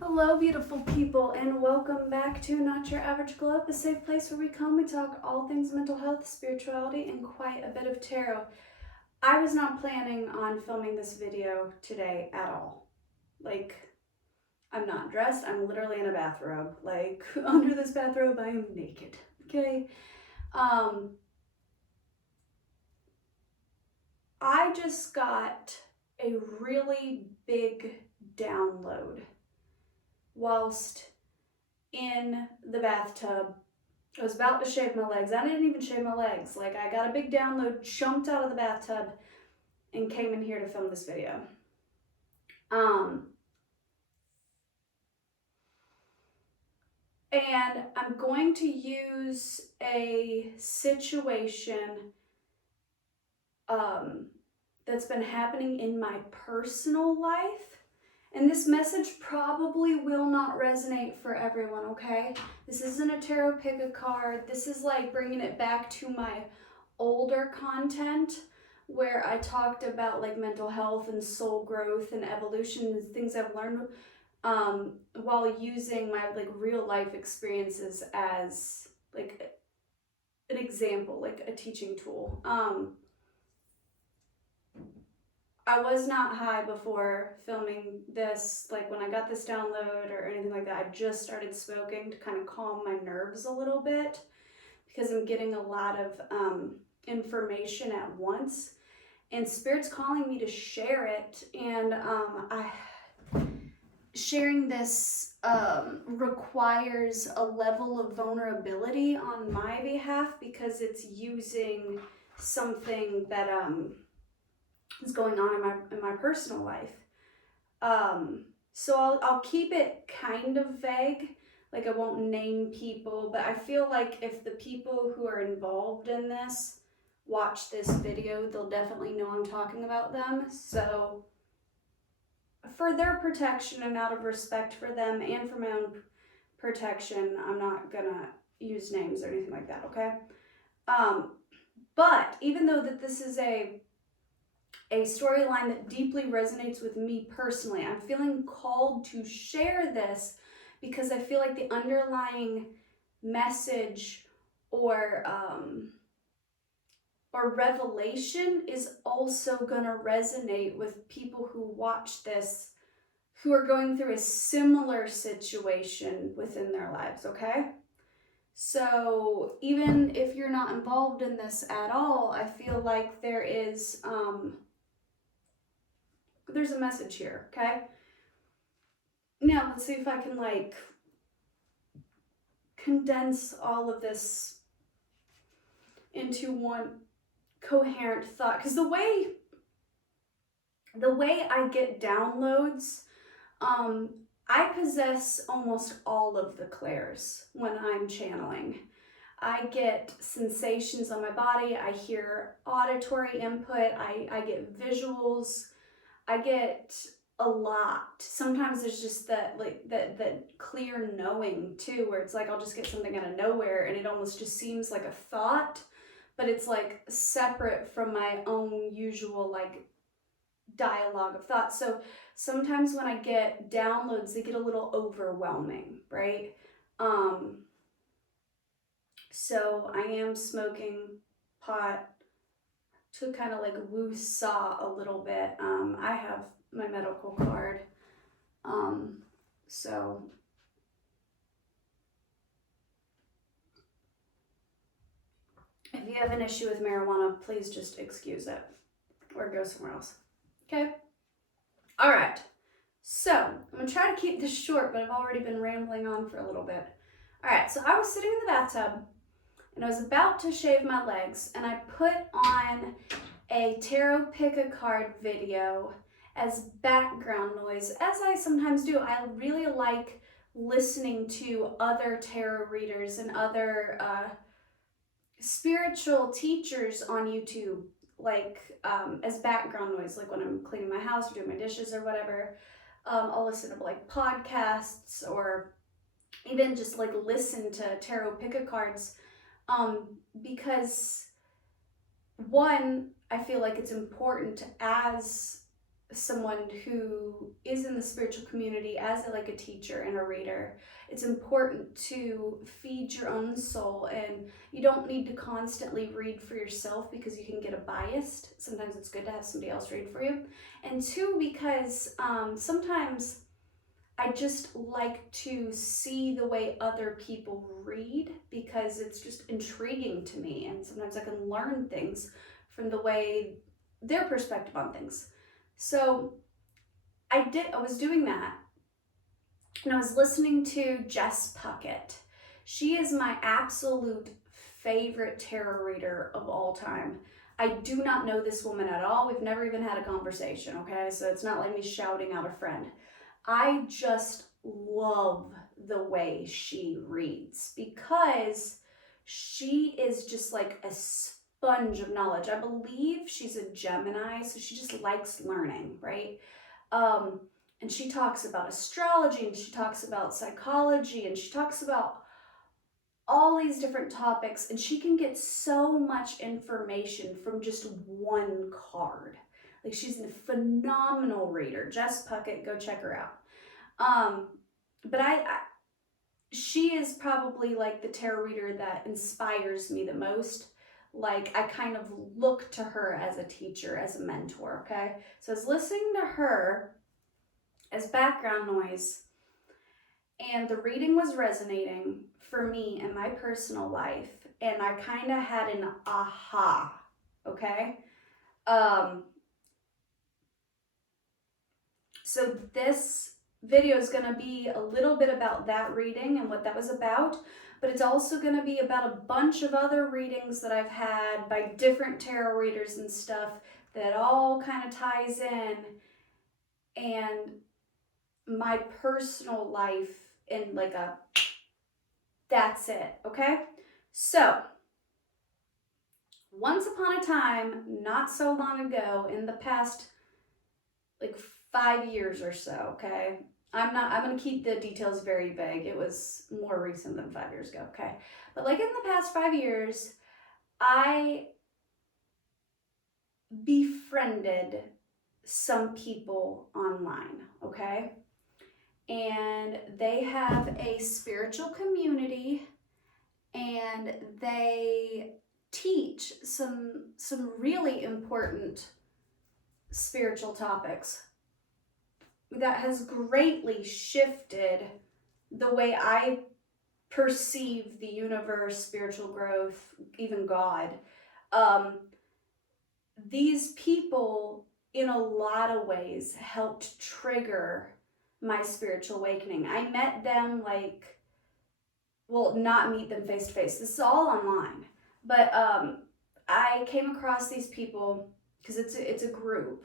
Hello, beautiful people, and welcome back to Not Your Average Glow Up, a safe place where we come, we talk all things mental health, spirituality, and quite a bit of tarot. I was not planning on filming this video today at all. Like, I'm not dressed, I'm literally in a bathrobe. Like, under this bathrobe, I am naked, okay? I just got a really big download whilst in the bathtub. I was about to shave my legs. I didn't even shave my legs. Like, I got a big download, jumped out of the bathtub, and came in here to film this video. And I'm going to use a situation that's been happening in my personal life. And this message probably will not resonate for everyone, okay? This isn't a tarot pick a card. This is like bringing it back to my older content where I talked about like mental health and soul growth and evolution and things I've learned while using my like real life experiences as like an example, like a teaching tool. I was not high before filming this. Like when I got this download or anything like that, I just started smoking to kind of calm my nerves a little bit because I'm getting a lot of information at once, and Spirit's calling me to share it. And sharing this requires a level of vulnerability on my behalf because it's using something that is going on in my personal life. So I'll keep it kind of vague, like I won't name people, but I feel like if the people who are involved in this watch this video, they'll definitely know I'm talking about them. So for their protection and out of respect for them and for my own protection, I'm not gonna use names or anything like that, okay? But even though that this is a storyline that deeply resonates with me personally, I'm feeling called to share this because I feel like the underlying message or revelation is also gonna resonate with people who watch this who are going through a similar situation within their lives, okay? So even if you're not involved in this at all, I feel like there's a message here, okay? Now let's see if I can like condense all of this into one coherent thought, because the way I get downloads, I possess almost all of the clairs when I'm channeling. I get sensations on my body, I hear auditory input, I get visuals, I get a lot. Sometimes there's just that clear knowing too, where it's like I'll just get something out of nowhere and it almost just seems like a thought, but it's like separate from my own usual like dialogue of thoughts. So sometimes when I get downloads, they get a little overwhelming, right? So I am smoking pot to kind of like woo-saw a little bit. I have my medical card. So if you have an issue with marijuana, please just excuse it or go somewhere else. Okay? All right. So I'm gonna try to keep this short, but I've already been rambling on for a little bit. All right, so I was sitting in the bathtub and I was about to shave my legs, and I put on a tarot pick a card video as background noise, as I sometimes do. I really like listening to other tarot readers and other spiritual teachers on YouTube, like as background noise, like when I'm cleaning my house or doing my dishes or whatever. I'll listen to like podcasts or even just like listen to tarot pick a cards because one, I feel like it's important as someone who is in the spiritual community as a teacher and a reader, it's important to feed your own soul, and you don't need to constantly read for yourself because you can get a biased. Sometimes it's good to have somebody else read for you. And two, because sometimes I just like to see the way other people read because it's just intriguing to me, and sometimes I can learn things from the way their perspective on things. So I was doing that, and I was listening to Jess Puckett. She is my absolute favorite tarot reader of all time. I do not know this woman at all. We've never even had a conversation, okay? So it's not like me shouting out a friend. I just love the way she reads because she is just like a sponge of knowledge. I believe she's a Gemini, so she just likes learning, right? And she talks about astrology, and she talks about psychology, and she talks about all these different topics, and she can get so much information from just one card. Like, she's a phenomenal reader. Jess Puckett, go check her out. But she is probably like the tarot reader that inspires me the most. Like, I kind of look to her as a teacher, as a mentor, okay? So I was listening to her as background noise, and the reading was resonating for me in my personal life, and I kind of had an aha, okay? So this video is going to be a little bit about that reading and what that was about, but it's also going to be about a bunch of other readings that I've had by different tarot readers and stuff that all kind of ties in, and my personal life in that's it, okay? So, once upon a time, not so long ago, in the past 5 years or so, okay? I'm going to keep the details very vague. It was more recent than 5 years ago, okay? But in the past 5 years, I befriended some people online, okay? And they have a spiritual community, and they teach some really important spiritual topics that has greatly shifted the way I perceive the universe, spiritual growth, even God. These people, in a lot of ways, helped trigger my spiritual awakening. I met them not meet them face to face. This is all online. But I came across these people because it's a group.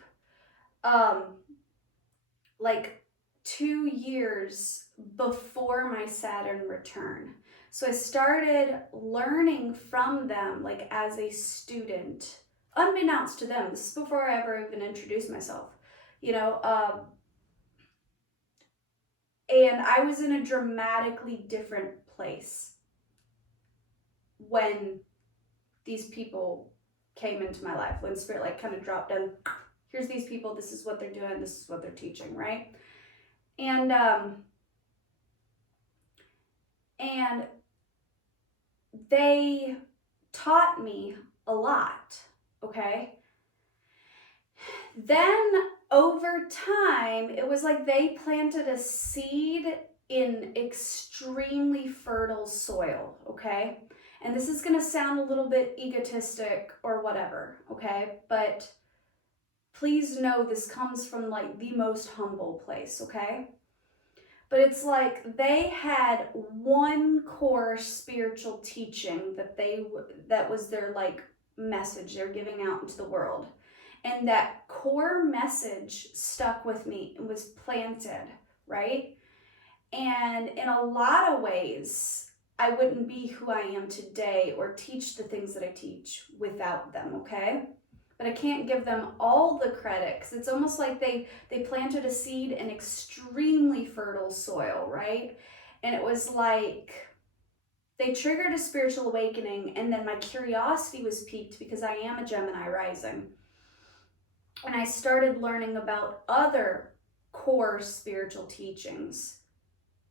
2 years before my Saturn return. So I started learning from them as a student, unbeknownst to them. This is before I ever even introduced myself, and I was in a dramatically different place when these people came into my life, when Spirit kind of dropped down. Here's these people, this is what they're doing, this is what they're teaching, right? And they taught me a lot, okay? Then over time, it was like they planted a seed in extremely fertile soil, okay? And this is gonna sound a little bit egotistic or whatever, okay? But please know this comes from the most humble place, okay? But it's they had one core spiritual teaching that was their message they're giving out into the world. And that core message stuck with me and was planted, right? And in a lot of ways, I wouldn't be who I am today or teach the things that I teach without them, okay? But I can't give them all the credit because it's almost like they planted a seed in extremely fertile soil, right? And it was they triggered a spiritual awakening, and then my curiosity was piqued because I am a Gemini rising. And I started learning about other core spiritual teachings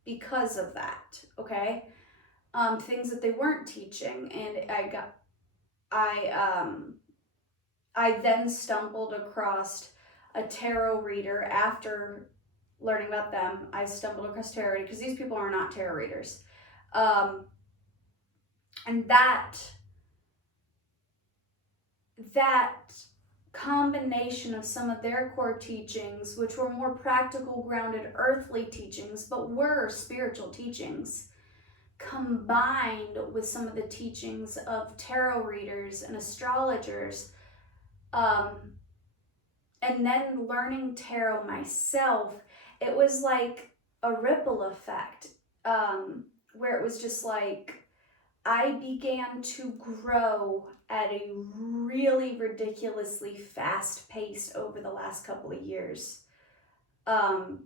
because of that, okay? Things that they weren't teaching. And I then stumbled across a tarot reader after learning about them. I stumbled across tarot readers because these people are not tarot readers. And that combination of some of their core teachings, which were more practical, grounded, earthly teachings, but were spiritual teachings, combined with some of the teachings of tarot readers and astrologers, and then learning tarot myself, it was like a ripple effect, where it was just like I began to grow at a really ridiculously fast pace over the last couple of years. And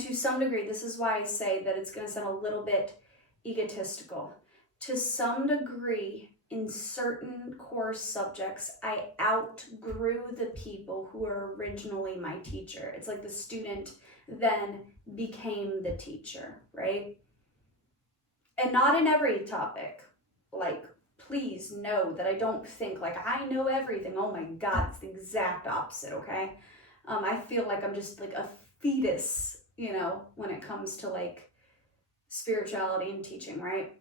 to some degree, this is why I say that it's going to sound a little bit egotistical. To some degree, in certain core subjects, I outgrew the people who were originally my teacher. It's like the student then became the teacher, right? And not in every topic. Like, please know that I don't think like I know everything. Oh my God, it's the exact opposite, okay? I feel like I'm just like a fetus, when it comes to like spirituality and teaching, right?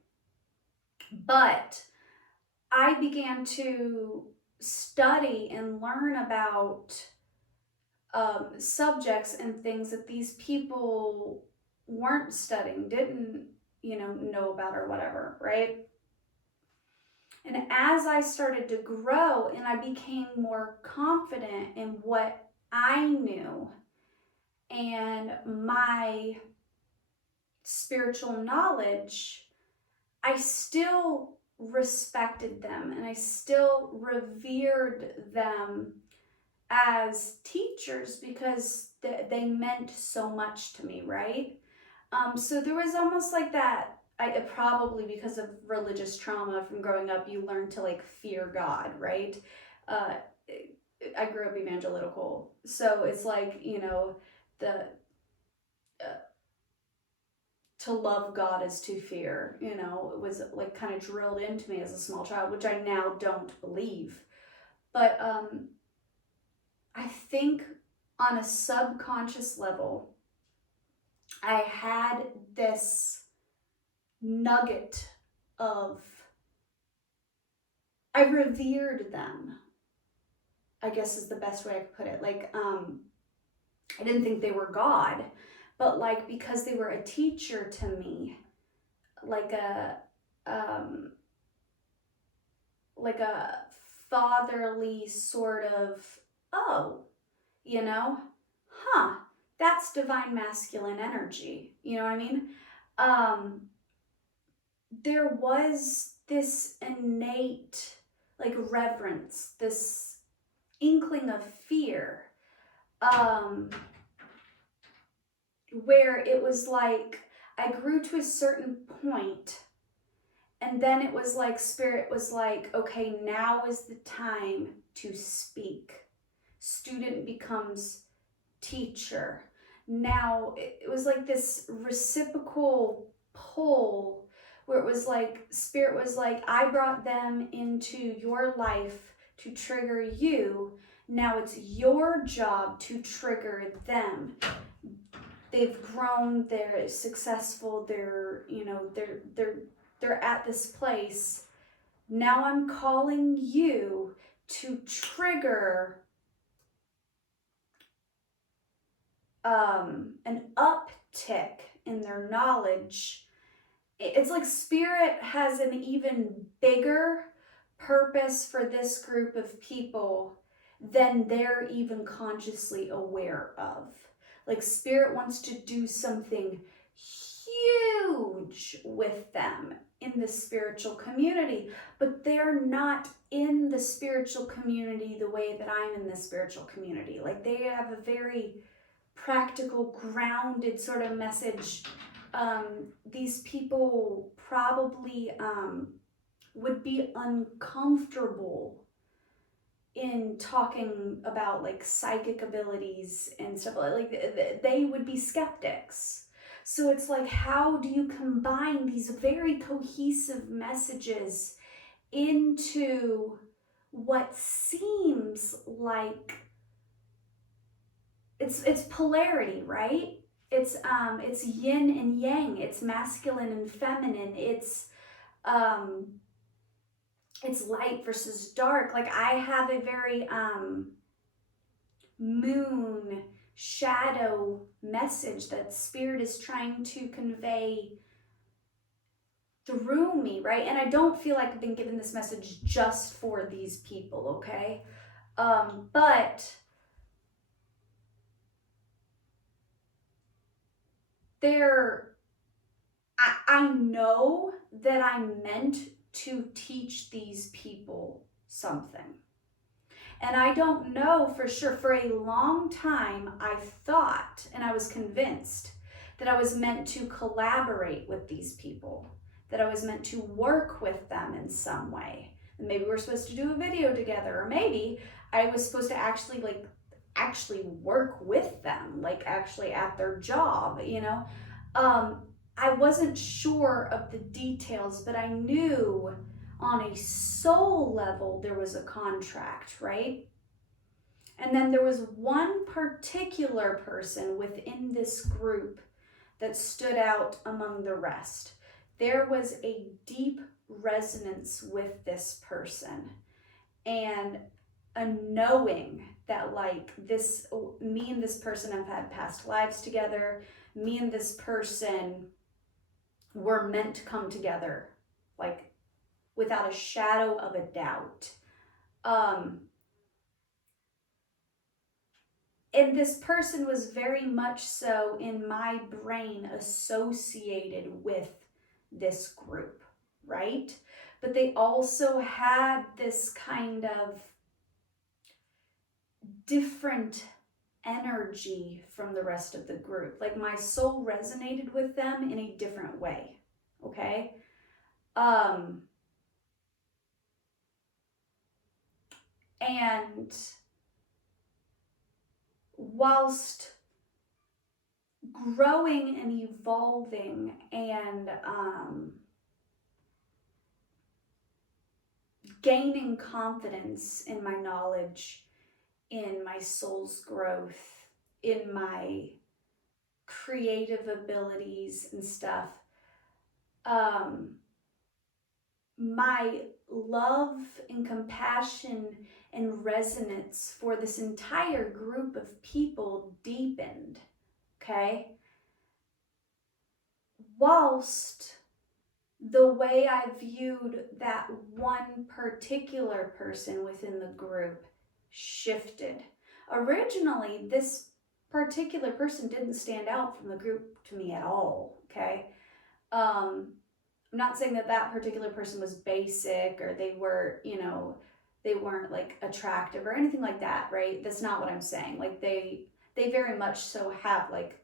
But I began to study and learn about subjects and things that these people weren't studying, didn't, know about or whatever, right? And as I started to grow and I became more confident in what I knew and my spiritual knowledge, I still respected them and I still revered them as teachers because they meant so much to me, right? So there was almost like that. Probably because of religious trauma from growing up, you learn to like fear God, right? I grew up evangelical, so it's like the to love God is to fear. It was like kind of drilled into me as a small child, which I now don't believe. But I think on a subconscious level, I had this nugget of, I revered them, I guess is the best way I could put it. Like, I didn't think they were God, but like because they were a teacher to me, like a fatherly sort of, oh, that's divine masculine energy. You know what I mean? There was this innate like reverence, this inkling of fear, where it was like I grew to a certain point, and then it was like Spirit was like, okay, now is the time to speak. Student becomes teacher. Now it was like this reciprocal pull where it was like Spirit was like, I brought them into your life to trigger you. Now it's your job to trigger them. They've grown, they're successful, they're at this place. Now I'm calling you to trigger an uptick in their knowledge. It's like Spirit has an even bigger purpose for this group of people than they're even consciously aware of. Like Spirit wants to do something huge with them in the spiritual community, but they're not in the spiritual community the way that I'm in the spiritual community. Like they have a very practical, grounded sort of message. These people probably would be uncomfortable in talking about like psychic abilities and stuff like they would be skeptics. So it's like, how do you combine these very cohesive messages into what seems like it's polarity, right? It's yin and yang, it's masculine and feminine, it's light versus dark. Like I have a very moon shadow message that spirit is trying to convey through me, right? And I don't feel like I've been given this message just for these people, okay? But I know that I'm meant to teach these people something. And I don't know for sure. For a long time, I thought, and I was convinced, that I was meant to collaborate with these people, that I was meant to work with them in some way. And maybe we're supposed to do a video together, or maybe I was supposed to actually work with them, like actually at their job, you know? I wasn't sure of the details, but I knew on a soul level there was a contract, right? And then there was one particular person within this group that stood out among the rest. There was a deep resonance with this person, and a knowing that like this, me and this person have had past lives together, me and this person were meant to come together, like without a shadow of a doubt. And this person was very much so in my brain associated with this group, right? But they also had this kind of different energy from the rest of the group. Like my soul resonated with them in a different way, okay? And whilst growing and evolving and gaining confidence in my knowledge, in my soul's growth, in my creative abilities and stuff, my love and compassion and resonance for this entire group of people deepened, okay? Whilst the way I viewed that one particular person within the group shifted. Originally, this particular person didn't stand out from the group to me at all, okay? I'm not saying that that particular person was basic or they were, you know, they weren't like attractive or anything like that, right? That's not what I'm saying. Like they very much so have like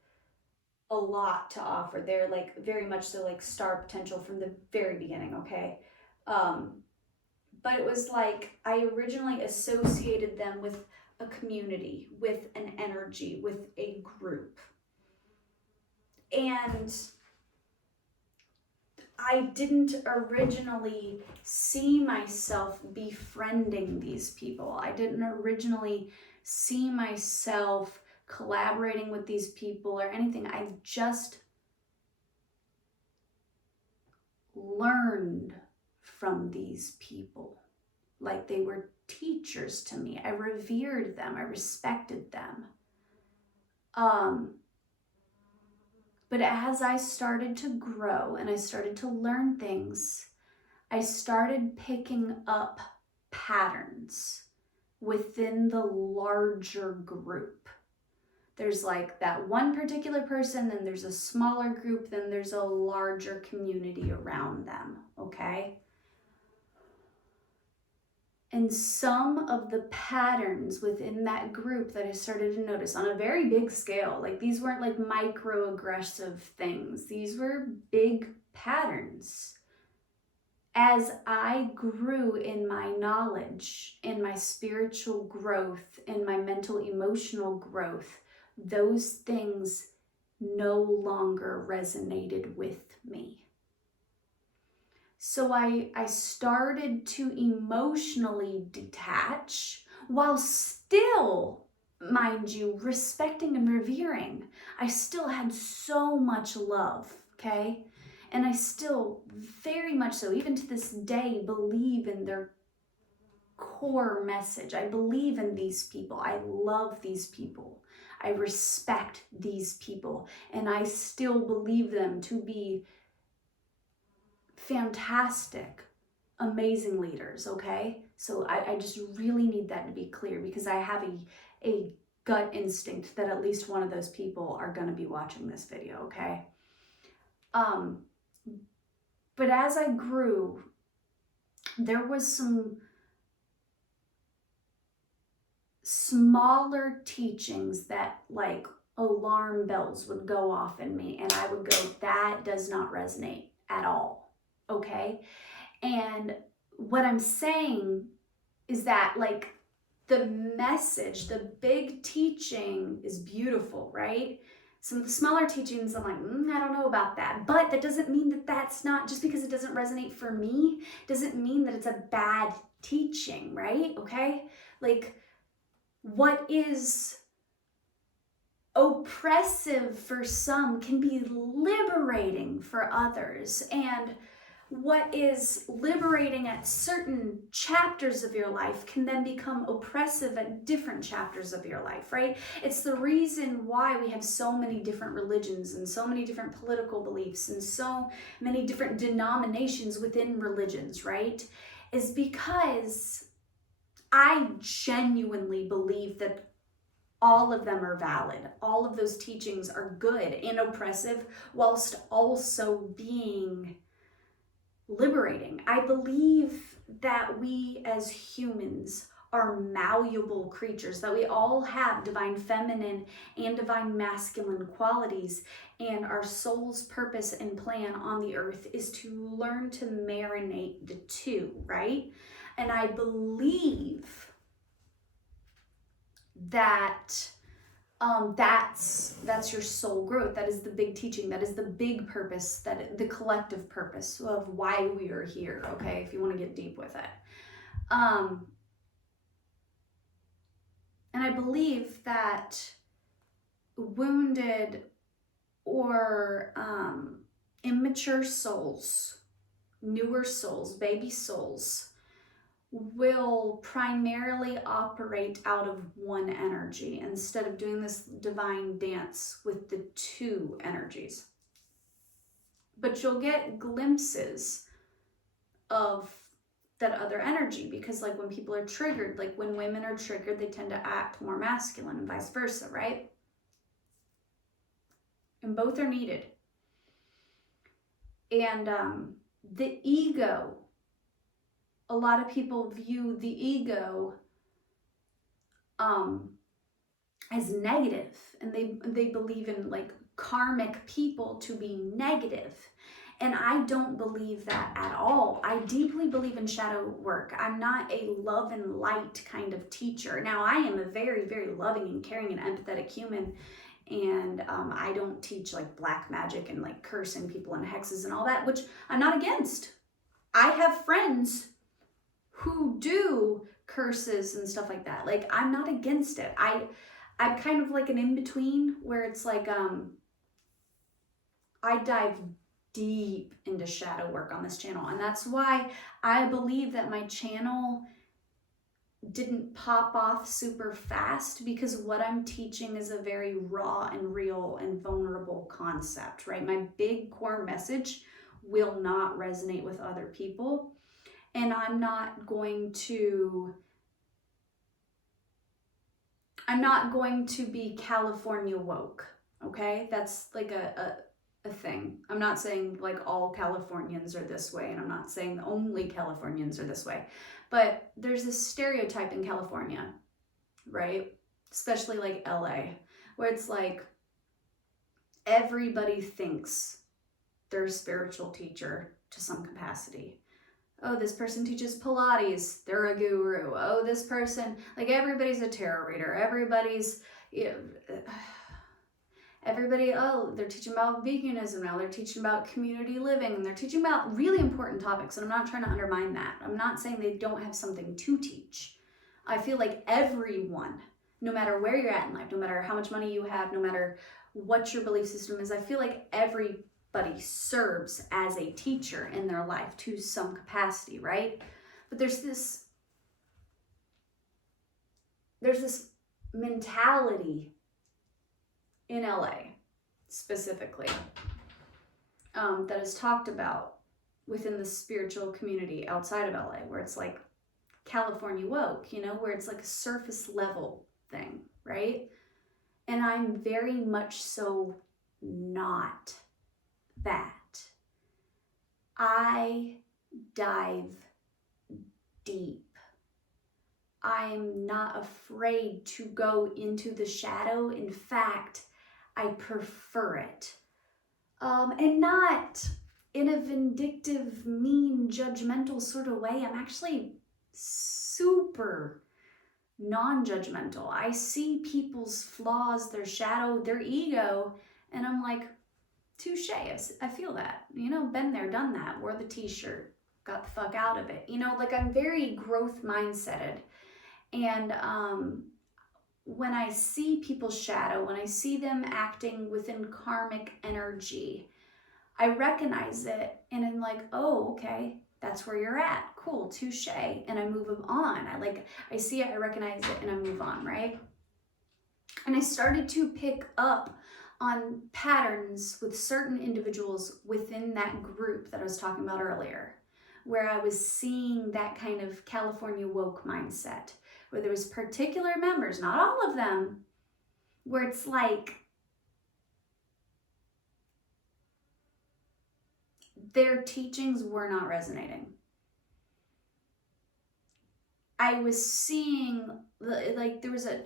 a lot to offer. They're like very much so like star potential from the very beginning, okay? But it was like I originally associated them with a community, with an energy, with a group. And I didn't originally see myself befriending these people. I didn't originally see myself collaborating with these people or anything. I just learned from these people like they were teachers to me. I revered them. I respected them. But as I started to grow and I started to learn things, I started picking up patterns within the larger group. There's like that one particular person, then there's a smaller group, then there's a larger community around them, okay? And some of the patterns within that group that I started to notice on a very big scale, like these weren't like microaggressive things, these were big patterns. as I grew in my knowledge, in my spiritual growth, in my mental emotional growth, those things no longer resonated with me. So I started to emotionally detach while still, mind you, respecting and revering. I still had so much love, okay? And I still very much so, even to this day, believe in their core message. I believe in these people. I love these people. I respect these people. And I still believe them to be fantastic, amazing leaders, okay? So I just really need that to be clear, because I have a gut instinct that at least one of those people are going to be watching this video, okay? But as I grew, there was some smaller teachings that, like, alarm bells would go off in me, and I would go, that does not resonate at all, okay? And what I'm saying is that, like, the message, the big teaching is beautiful, right? Some of the smaller teachings, I'm like, I don't know about that. But that doesn't mean that that's not, just because it doesn't resonate for me, doesn't mean that it's a bad teaching, right? Okay? Like, what is oppressive for some can be liberating for others. And what is liberating at certain chapters of your life can then become oppressive at different chapters of your life, right? It's the reason why we have so many different religions and so many different political beliefs and so many different denominations within religions, right? Is because I genuinely believe that all of them are valid. All of those teachings are good and oppressive, whilst also being liberating. I believe that we as humans are malleable creatures, that we all have divine feminine and divine masculine qualities, and our soul's purpose and plan on the earth is to learn to marinate the two, right? And I believe that that's your soul growth. That is the big teaching. That is the big purpose, that the collective purpose of why we are here, okay, if you want to get deep with it. And I believe that wounded or immature souls, newer souls, baby souls, will primarily operate out of one energy instead of doing this divine dance with the two energies. But you'll get glimpses of that other energy, because, like, when people are triggered, like when women are triggered, they tend to act more masculine and vice versa, right? And both are needed. And the ego, a lot of people view the ego as negative, and they believe in, like, karmic people to be negative. And I don't believe that at all. I deeply believe in shadow work. I'm not a love and light kind of teacher. Now, I am a very, very loving and caring and empathetic human. And I don't teach, like, black magic and, like, cursing people and hexes and all that, which I'm not against. I have friends who do curses and stuff like that. Like, I'm not against it. I'm kind of like an in-between, where it's like, I dive deep into shadow work on this channel. And that's why I believe that my channel didn't pop off super fast, because what I'm teaching is a very raw and real and vulnerable concept, right? My big core message will not resonate with other people. And I'm not going to be California woke, okay? That's like a thing. I'm not saying, like, all Californians are this way, and I'm not saying only Californians are this way, but there's this stereotype in California, right? Especially like LA, where it's like everybody thinks they're a spiritual teacher to some capacity. Oh, this person teaches Pilates, they're a guru. Oh, this person, like everybody's a tarot reader. Everybody, oh, they're teaching about veganism now. They're teaching about community living, and they're teaching about really important topics. And I'm not trying to undermine that. I'm not saying they don't have something to teach. I feel like everyone, no matter where you're at in life, no matter how much money you have, no matter what your belief system is, I feel like everybody serves as a teacher in their life to some capacity, right? But there's this mentality in LA specifically that is talked about within the spiritual community outside of LA, where it's like California woke, where it's like a surface level thing, right? And I'm very much so not that. I dive deep. I'm not afraid to go into the shadow. In fact, I prefer it. And not in a vindictive, mean, judgmental sort of way. I'm actually super non-judgmental. I see people's flaws, their shadow, their ego, and I'm like, touche, I feel that. Been there, done that, wore the t-shirt, got the fuck out of it. Like I'm very growth mindseted. And when I see people's shadow, when I see them acting within karmic energy, I recognize it and I'm like, oh, okay, that's where you're at. Cool, touche. And I move on. I see it, I recognize it, and I move on, right? And I started to pick up on patterns with certain individuals within that group that I was talking about earlier, where I was seeing that kind of California woke mindset, where there was particular members, not all of them, where it's like their teachings were not resonating. I was seeing, like, there was a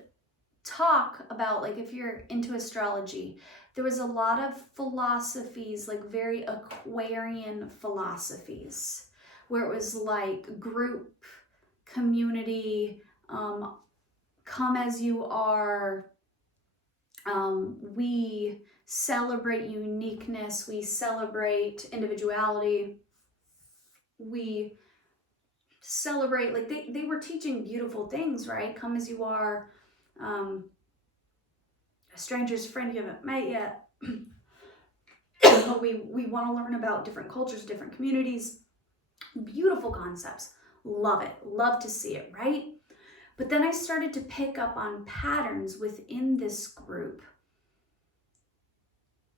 talk about, like, if you're into astrology, there was a lot of philosophies, like very Aquarian philosophies, where it was like group, community, come as you are. We celebrate uniqueness, we celebrate individuality, we celebrate, like they were teaching beautiful things, right? Come as you are, a stranger's friend you haven't met yet. we want to learn about different cultures, different communities, beautiful concepts. Love it, love to see it, right? But then I started to pick up on patterns within this group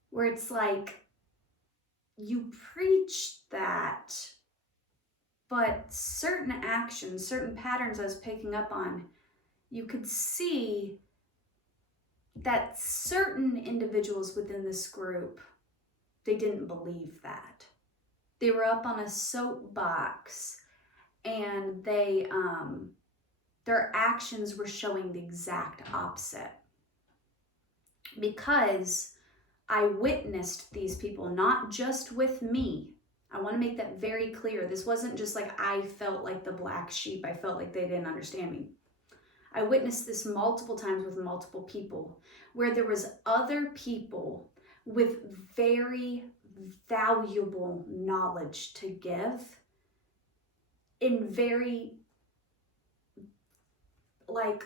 where it's like, you preach that, but certain actions, certain patterns I was picking up on, you could see that certain individuals within this group, they didn't believe that. They were up on a soapbox and their actions were showing the exact opposite. Because I witnessed these people, not just with me. I want to make that very clear. This wasn't just like I felt like the black sheep. I felt like they didn't understand me. I witnessed this multiple times with multiple people, where there was other people with very valuable knowledge to give in very, like,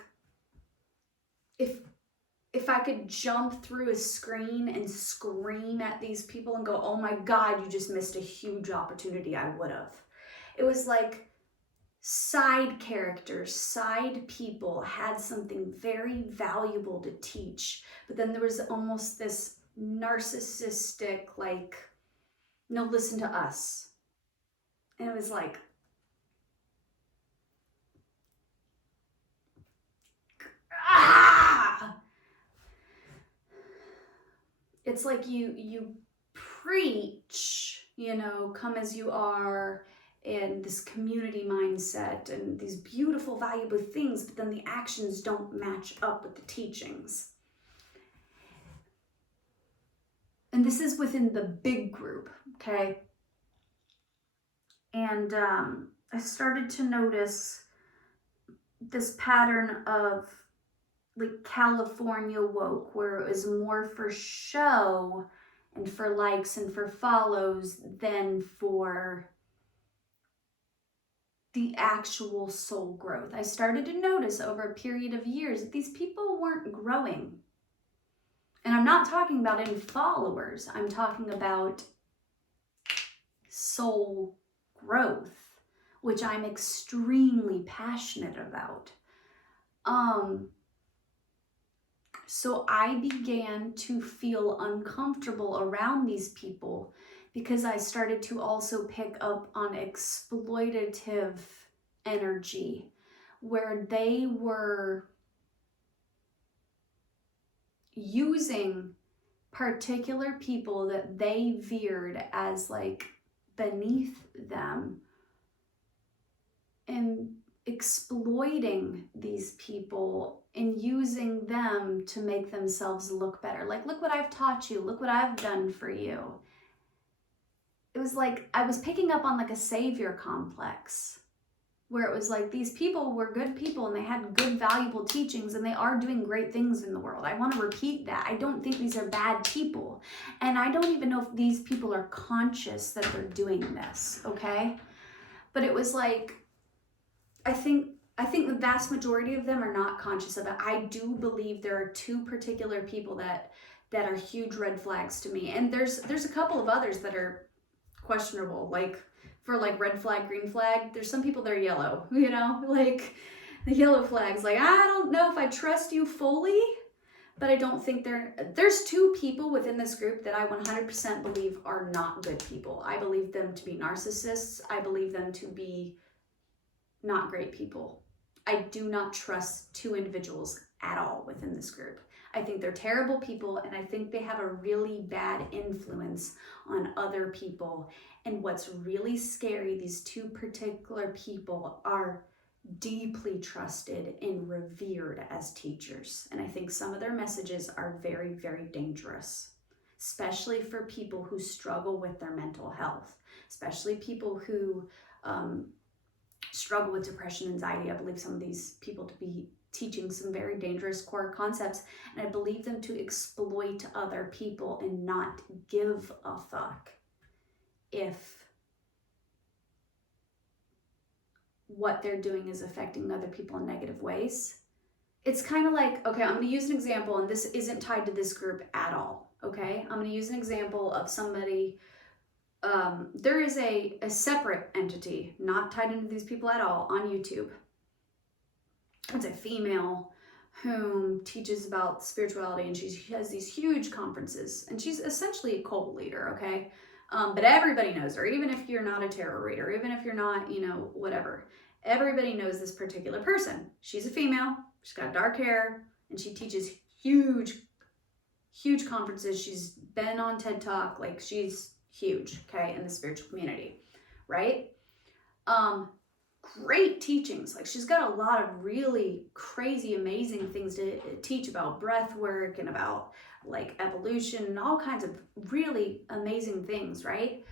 if I could jump through a screen and scream at these people and go, oh my God, you just missed a huge opportunity, I would have. It was like side characters, side people had something very valuable to teach. But then there was almost this narcissistic, like, no, listen to us. And it was like, ah! It's like you preach, come as you are, and this community mindset and these beautiful, valuable things, but then the actions don't match up with the teachings. And this is within the big group, okay? And I started to notice this pattern of like California woke, where it was more for show and for likes and for follows than for the actual soul growth. I started to notice over a period of years that these people weren't growing. And I'm not talking about any followers. I'm talking about soul growth, which I'm extremely passionate about. So I began to feel uncomfortable around these people because I started to also pick up on exploitative energy, where they were using particular people that they veered as like beneath them and exploiting these people and using them to make themselves look better. Like, look what I've taught you. Look what I've done for you. It was like I was picking up on like a savior complex, where it was like these people were good people and they had good, valuable teachings and they are doing great things in the world. I want to repeat that. I don't think these are bad people. And I don't even know if these people are conscious that they're doing this, okay? But it was like, I think the vast majority of them are not conscious of it. I do believe there are two particular people that are huge red flags to me. And there's a couple of others that are questionable, like for like red flag, green flag. There's some people that are yellow, you know, like the yellow flags. Like, I don't know if I trust you fully, but I don't think there's two people within this group that I 100% believe are not good people. I believe them to be narcissists. I believe them to be not great people. I do not trust two individuals at all within this group. I think they're terrible people, and I think they have a really bad influence on other people. And what's really scary, these two particular people are deeply trusted and revered as teachers. And I think some of their messages are very, very dangerous, especially for people who struggle with their mental health, especially people who struggle with depression, anxiety. I believe some of these people to be teaching some very dangerous core concepts, and I believe them to exploit other people and not give a fuck if what they're doing is affecting other people in negative ways. It's kind of like, okay, I'm going to use an example, and this isn't tied to this group at all, okay? I'm going to use an example of somebody. There is a separate entity, not tied into these people at all, on YouTube. It's a female whom teaches about spirituality, and she has these huge conferences, and she's essentially a cult leader, okay? But everybody knows her, even if you're not a tarot reader, even if you're not, you know, whatever. Everybody knows this particular person. She's a female, she's got dark hair, and she teaches huge conferences. She's been on TED Talk, like she's huge, okay, in the spiritual community, right? Great teachings. Like, she's got a lot of really crazy, amazing things to teach about breath work and about like evolution and all kinds of really amazing things, right?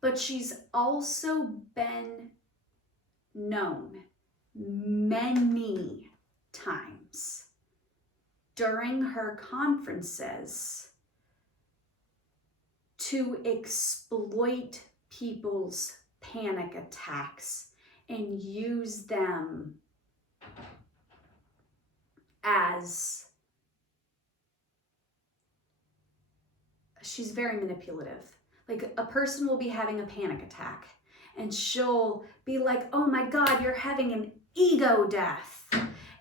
But she's also been known many times during her conferences to exploit people's panic attacks and use them as, she's very manipulative. Like, a person will be having a panic attack and she'll be like, oh my God, you're having an ego death.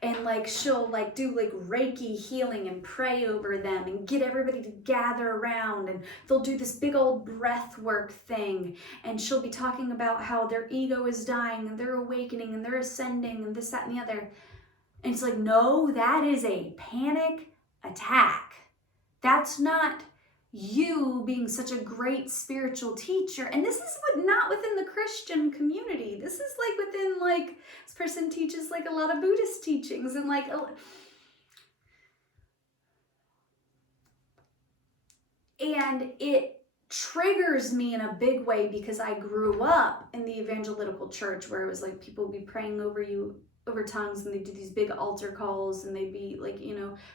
And like, she'll like do like Reiki healing and pray over them and get everybody to gather around, and they'll do this big old breath work thing. And she'll be talking about how their ego is dying and they're awakening and they're ascending and this, that, and the other. And it's like, no, that is a panic attack. That's not you being such a great spiritual teacher. And this is not within the Christian community. This is like within, like, this person teaches like a lot of Buddhist teachings and like, and it triggers me in a big way because I grew up in the evangelical church where it was like people would be praying over you over tongues, and they do these big altar calls, and they'd be like,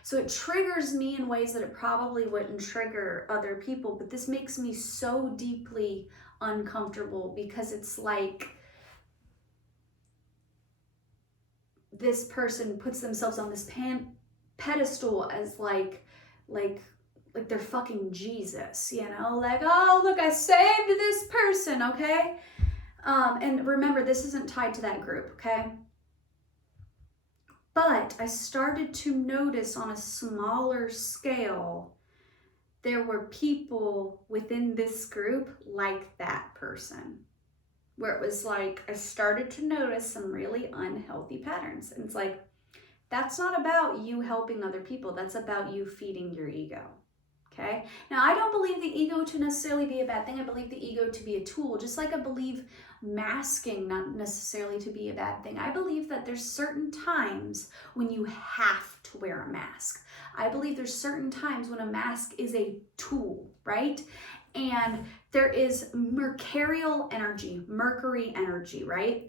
so it triggers me in ways that it probably wouldn't trigger other people. But this makes me so deeply uncomfortable because it's like this person puts themselves on this pedestal as like they're fucking Jesus, like, oh, look, I saved this person, okay? And remember, this isn't tied to that group, okay? But I started to notice on a smaller scale, there were people within this group like that person, where it was like, I started to notice some really unhealthy patterns. And it's like, that's not about you helping other people. That's about you feeding your ego. Okay. Now, I don't believe the ego to necessarily be a bad thing. I believe the ego to be a tool, just like I believe masking not necessarily to be a bad thing. I believe that there's certain times when you have to wear a mask. I believe there's certain times when a mask is a tool, right? And there is mercurial energy, Mercury energy, right?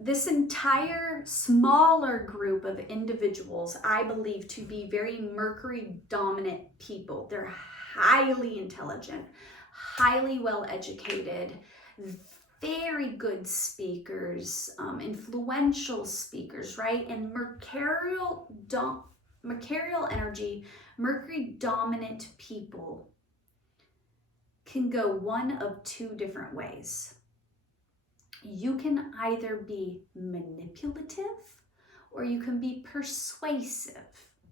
This entire smaller group of individuals, I believe to be very Mercury dominant people. They're highly intelligent, highly well educated, very good speakers, influential speakers, right? And mercurial energy, Mercury dominant people can go one of two different ways. You can either be manipulative or you can be persuasive,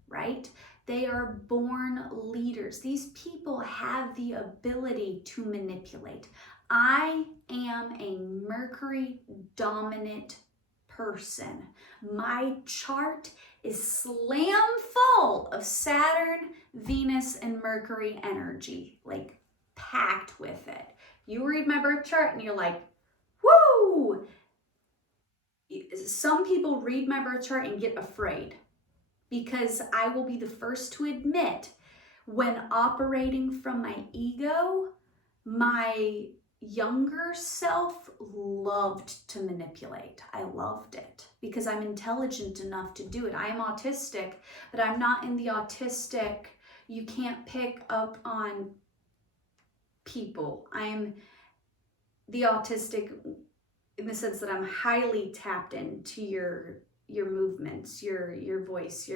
right? They are born leaders. These people have the ability to manipulate. I am a Mercury dominant person. My chart is slam full of Saturn, Venus, and Mercury energy, like packed with it. You read my birth chart and you're like, woo! Some people read my birth chart and get afraid because I will be the first to admit when operating from my ego, my younger self loved to manipulate. I loved it because I'm intelligent enough to do it. I am autistic, but I'm not in the autistic, you can't pick up on people. I'm the autistic in the sense that I'm highly tapped into your movements, your voice,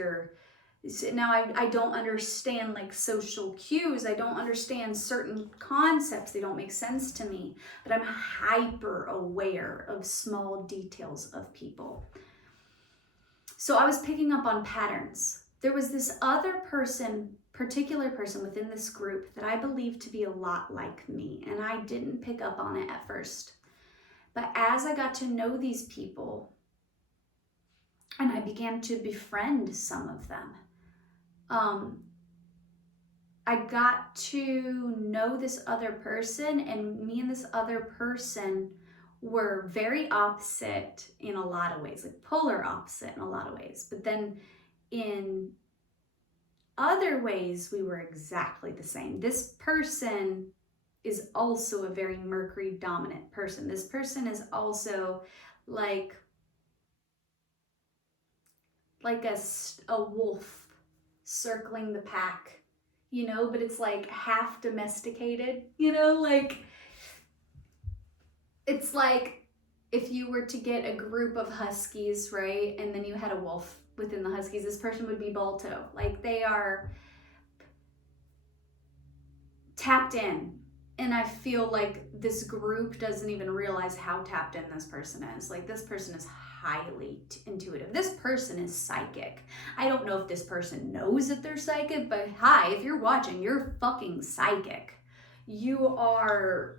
now I don't understand like social cues. I don't understand certain concepts. They don't make sense to me, but I'm hyper aware of small details of people. So I was picking up on patterns. There was this other particular person within this group that I believed to be a lot like me, and I didn't pick up on it at first. But as I got to know these people and I began to befriend some of them, I got to know this other person, and me and this other person were very opposite in a lot of ways, like polar opposite in a lot of ways. But then in other ways, we were exactly the same. This person is also a very Mercury dominant person. This person is also like a wolf circling the pack, but it's like half domesticated, like it's like if you were to get a group of huskies, right, and then you had a wolf within the huskies, this person would be Balto. Like they are tapped in. And I feel like this group doesn't even realize how tapped in this person is. Like this person is highly intuitive. This person is psychic. I don't know if this person knows that they're psychic, but hi, if you're watching, you're fucking psychic. You're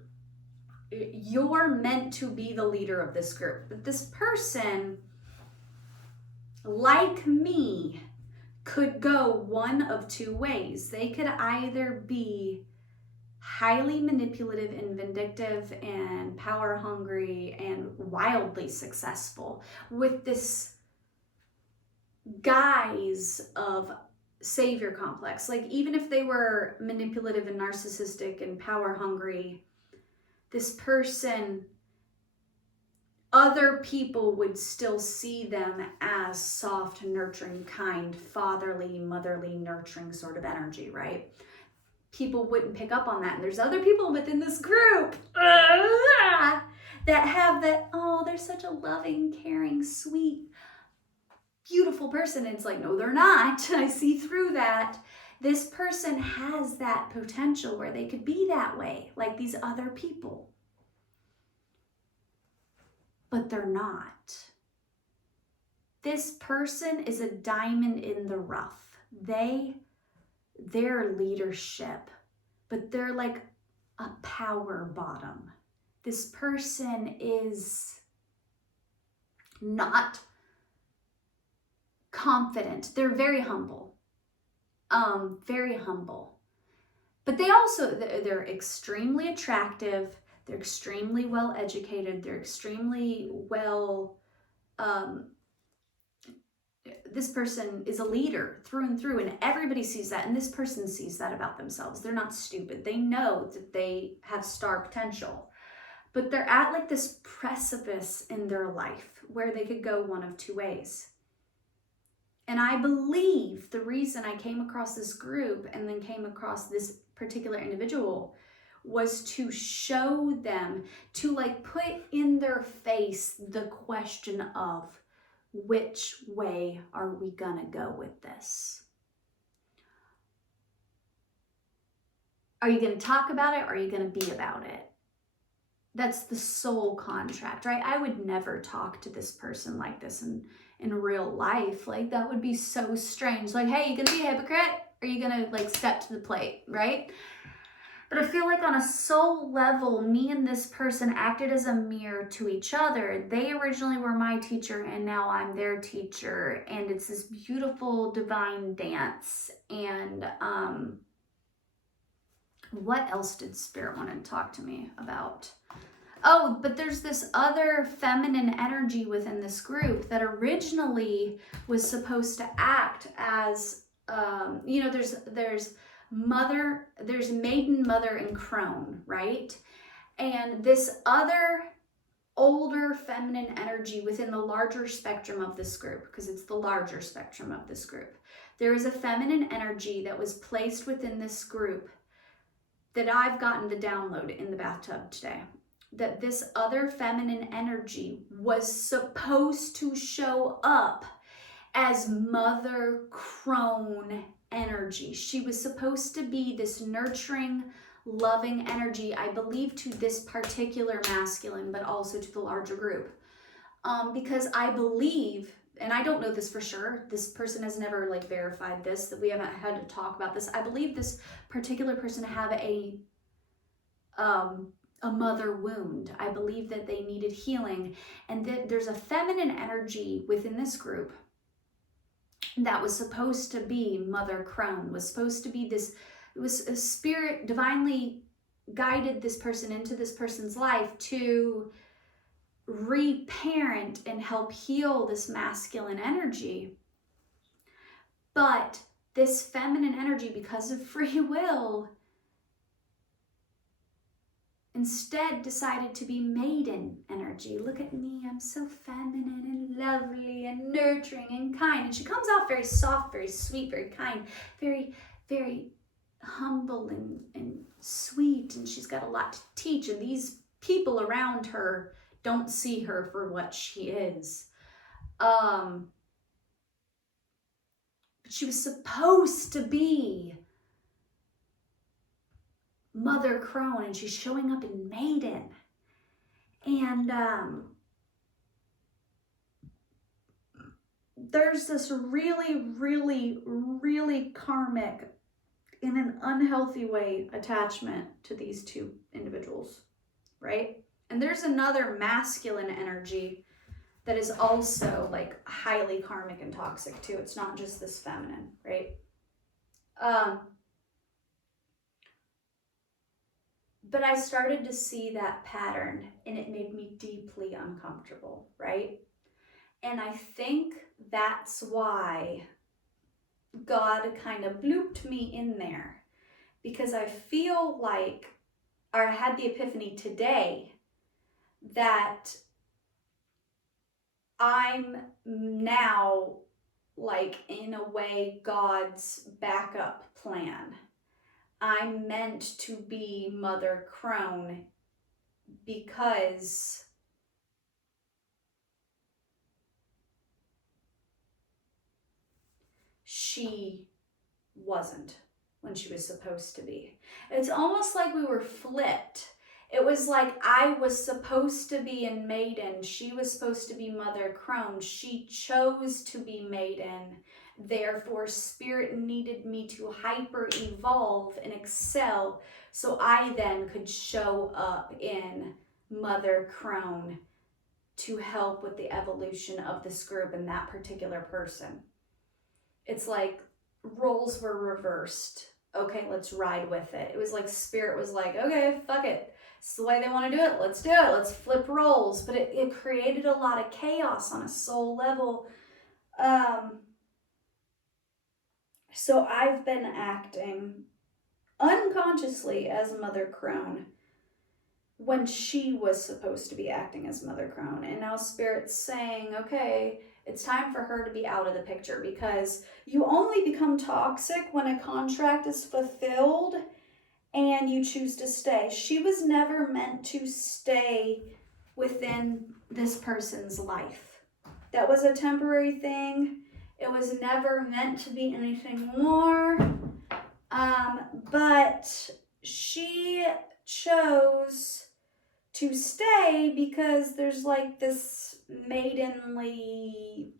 meant to be the leader of this group. But this person, like me, could go one of two ways. They could either be highly manipulative and vindictive and power hungry and wildly successful with this guise of savior complex. Like, even if they were manipulative and narcissistic and power hungry, this person, other people would still see them as soft, nurturing, kind, fatherly, motherly, nurturing sort of energy, right? People wouldn't pick up on that. And there's other people within this group that have that, oh, they're such a loving, caring, sweet, beautiful person. And it's like, no, they're not. I see through that. This person has that potential where they could be that way, like these other people. But they're not. This person is a diamond in the rough. Their leadership, but they're like a power bottom. This person is not confident. They're very humble. Very humble. But they're extremely attractive. They're extremely well educated. They're extremely well, this person is a leader through and through, and everybody sees that, and this person sees that about themselves. They're not stupid. They know that they have star potential, but they're at like this precipice in their life where they could go one of two ways. And I believe the reason I came across this group and then came across this particular individual was to show them, to like put in their face the question of, which way are we gonna go with this? Are you gonna talk about it, or are you gonna be about it? That's the soul contract, right? I would never talk to this person like this in real life. Like, that would be so strange. Like, hey, you gonna be a hypocrite? Or are you gonna like step to the plate, right? But I feel like on a soul level, me and this person acted as a mirror to each other. They originally were my teacher, and now I'm their teacher. And it's this beautiful divine dance. And what else did Spirit want to talk to me about? Oh, but there's this other feminine energy within this group that originally was supposed to act as, there's maiden, mother, and crone, right? And this other older feminine energy within the larger spectrum of this group, because it's the larger spectrum of this group, there is a feminine energy that was placed within this group that I've gotten the download in the bathtub today. That this other feminine energy was supposed to show up as mother crone energy. She was supposed to be this nurturing, loving energy, I believe, to this particular masculine, but also to the larger group. Because I believe, and I don't know this for sure, this person has never like verified this, that we haven't had to talk about this. I believe this particular person had a mother wound. I believe that they needed healing, and that there's a feminine energy within this group that was supposed to be mother crone, was supposed to be this, it was a spirit divinely guided this person into this person's life to reparent and help heal this masculine energy. But this feminine energy, because of free will, instead decided to be maiden energy. Look at me, I'm so feminine and lovely and nurturing and kind. And she comes off very soft, very sweet, very kind, very, very humble and sweet. And she's got a lot to teach. And these people around her don't see her for what she is. But she was supposed to be mother crone, and she's showing up in maiden. And there's this really, really, really karmic, in an unhealthy way, attachment to these two individuals, right? And there's another masculine energy that is also like highly karmic and toxic too. It's not just this feminine, right? But I started to see that pattern, and it made me deeply uncomfortable, right? And I think that's why God kind of blooped me in there because I feel like, or I had the epiphany today that I'm now, like, in a way, God's backup plan. I'm meant to be Mother Crone because she wasn't when she was supposed to be. It's almost like we were flipped. It was like I was supposed to be in Maiden. She was supposed to be Mother Crone. She chose to be Maiden. Therefore, Spirit needed me to hyper evolve and excel so I then could show up in Mother Crone to help with the evolution of this group and that particular person. It's like roles were reversed. Okay, let's ride with it. It was like Spirit was like, okay, fuck it. It's the way they want to do it. Let's do it. Let's flip roles. But it created a lot of chaos on a soul level. So I've been acting unconsciously as Mother Crone when she was supposed to be acting as Mother Crone. And now Spirit's saying, okay, it's time for her to be out of the picture because you only become toxic when a contract is fulfilled and you choose to stay. She was never meant to stay within this person's life. That was a temporary thing. It was never meant to be anything more. But she chose to stay because there's like this maidenly,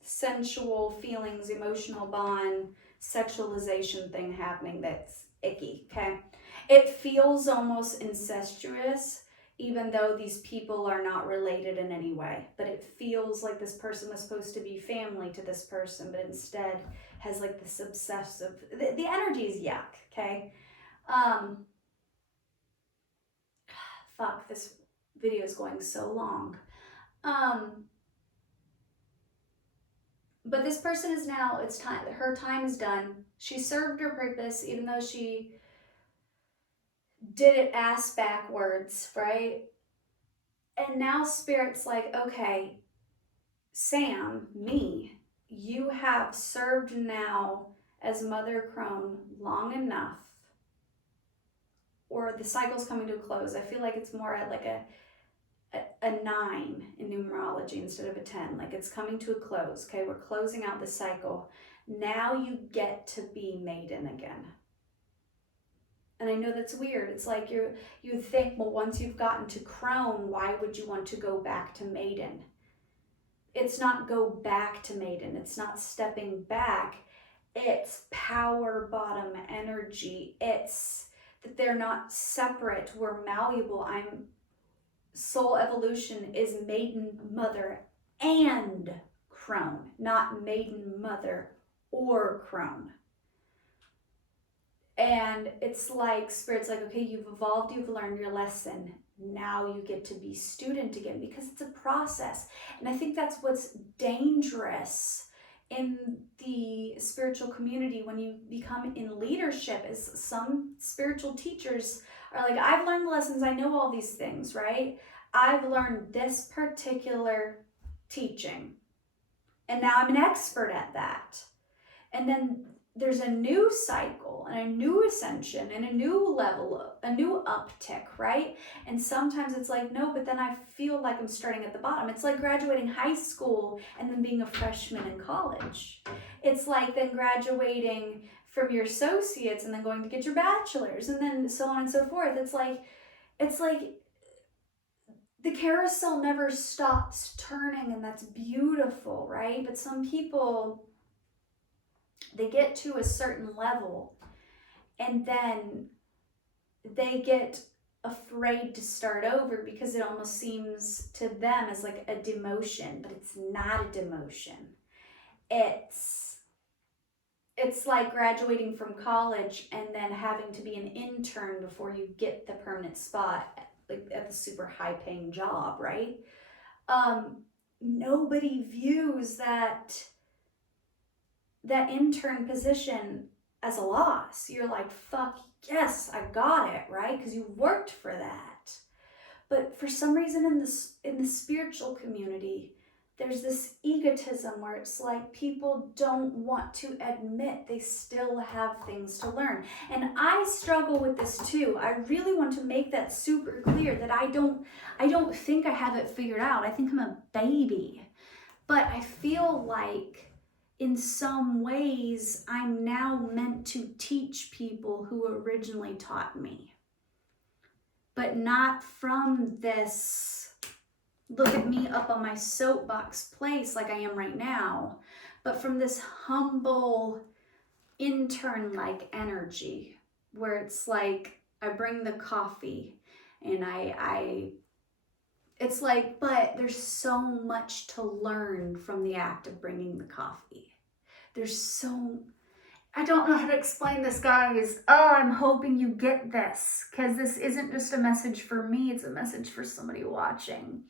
sensual feelings, emotional bond, sexualization thing happening that's icky, okay? It feels almost incestuous, even though these people are not related in any way. But it feels like this person was supposed to be family to this person, but instead has like this obsessive, the energy is yuck, okay? Fuck, this video is going so long. But this person is now, it's time, her time is done. She served her purpose, even though she did it ass backwards, right? And now Spirit's like, okay, Sam, me, you have served now as Mother Crone long enough, or the cycle's coming to a close. I feel like it's more at like a 9 in numerology instead of a 10. Like it's coming to a close. Okay, we're closing out the cycle. Now you get to be Maiden again. And I know that's weird. It's like you think, well, once you've gotten to Crone, why would you want to go back to Maiden? It's not go back to Maiden. It's not stepping back. It's power bottom energy. It's that they're not separate. We're malleable. Soul evolution is Maiden, Mother, and Crone, not Maiden, Mother, or Crone. And it's like Spirit's like, okay, you've evolved, you've learned your lesson. Now you get to be student again because it's a process. And I think that's what's dangerous in the spiritual community when you become in leadership is some spiritual teachers are like, I've learned lessons, I know all these things, right? I've learned this particular teaching and now I'm an expert at that. And then there's a new cycle and a new ascension and a new level, a new uptick, right? And sometimes it's like, no, but then I feel like I'm starting at the bottom. It's like graduating high school and then being a freshman in college. It's like then graduating from your associates and then going to get your bachelor's and then so on and so forth. It's like the carousel never stops turning and that's beautiful, right? But some people, they get to a certain level and then they get afraid to start over because it almost seems to them as like a demotion, but it's not a demotion. It's like graduating from college and then having to be an intern before you get the permanent spot like at the super high paying job, right? Nobody views that that intern position as a loss. You're like, fuck yes, I got it, right? Because you worked for that. But for some reason in the spiritual community, there's this egotism where it's like people don't want to admit they still have things to learn. And I struggle with this too. I really want to make that super clear that I don't think I have it figured out. I think I'm a baby. But I feel like in some ways I'm now meant to teach people who originally taught me. But not from this, look at me up on my soapbox place like I am right now, but from this humble intern-like energy where it's like I bring the coffee and it's like, but there's so much to learn from the act of bringing the coffee. I don't know how to explain this, guys. Oh, I'm hoping you get this, because this isn't just a message for me, it's a message for somebody watching.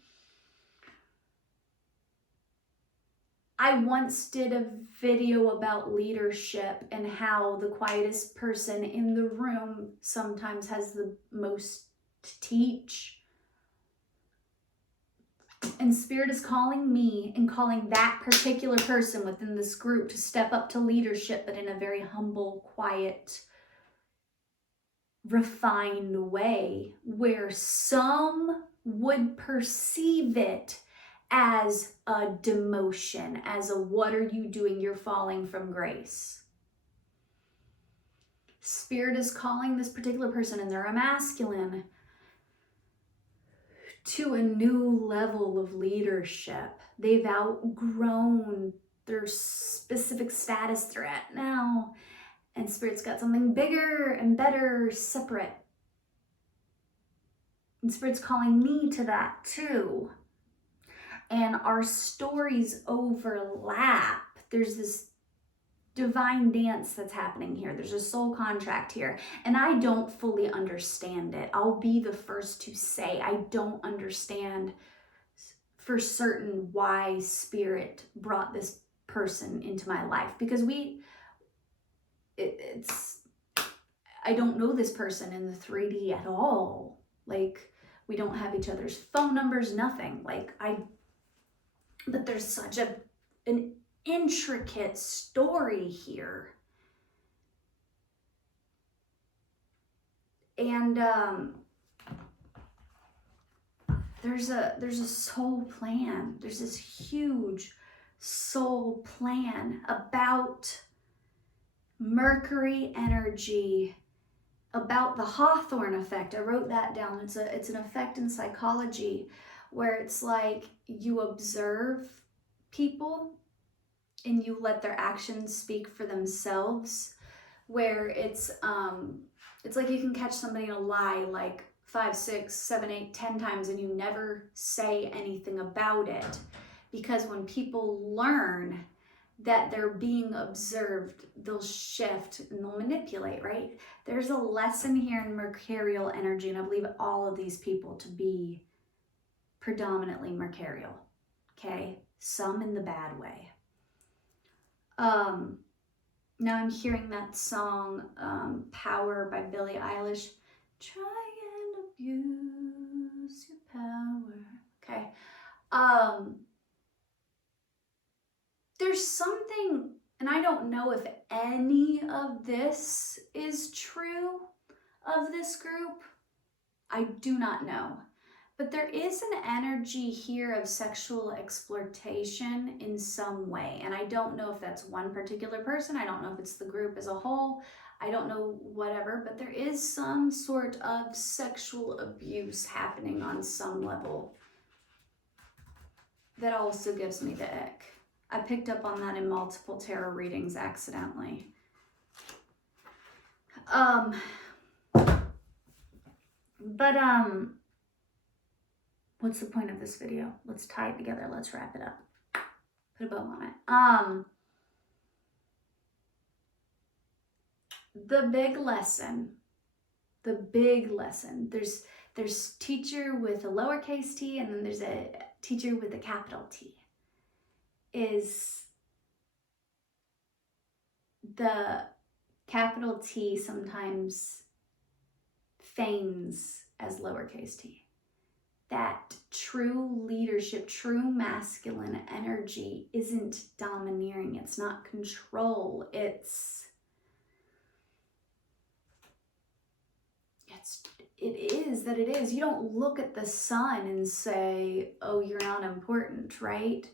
I once did a video about leadership and how the quietest person in the room sometimes has the most to teach. And Spirit is calling me and calling that particular person within this group to step up to leadership, but in a very humble, quiet, refined way, where some would perceive it as a demotion, as a what are you doing, you're falling from grace. Spirit is calling this particular person, and they're a masculine, to a new level of leadership. They've outgrown their specific status they're at now, and Spirit's got something bigger and better, separate. And Spirit's calling me to that too. And our stories overlap. There's this divine dance that's happening here. There's a soul contract here. And I don't fully understand it. I'll be the first to say I don't understand for certain why Spirit brought this person into my life. Because I don't know this person in the 3D at all. Like, we don't have each other's phone numbers, nothing. But there's such an intricate story here. And there's a soul plan. There's this huge soul plan about Mercury energy, about the Hawthorne effect. I wrote that down. It's an effect in psychology where it's like you observe people and you let their actions speak for themselves, where it's like you can catch somebody in a lie like 5, 6, 7, 8, 10 times and you never say anything about it. Because when people learn that they're being observed, they'll shift and they'll manipulate, right? There's a lesson here in mercurial energy, and I believe all of these people to be predominantly mercurial, okay? Some in the bad way. Now I'm hearing that song, Power by Billie Eilish. Try and abuse your power. Okay. There's something, and I don't know if any of this is true of this group. I do not know. But there is an energy here of sexual exploitation in some way. And I don't know if that's one particular person. I don't know if it's the group as a whole. I don't know, whatever. But there is some sort of sexual abuse happening on some level that also gives me the ick. I picked up on that in multiple tarot readings accidentally. What's the point of this video? Let's tie it together. Let's wrap it up. Put a bow on it. The big lesson. There's teacher with a lowercase t, and then there's a teacher with a capital T. Is the capital T sometimes feigns as lowercase t. That true leadership, true masculine energy isn't domineering. It's not control. It is that it is. You don't look at the sun and say, oh, you're not important, right?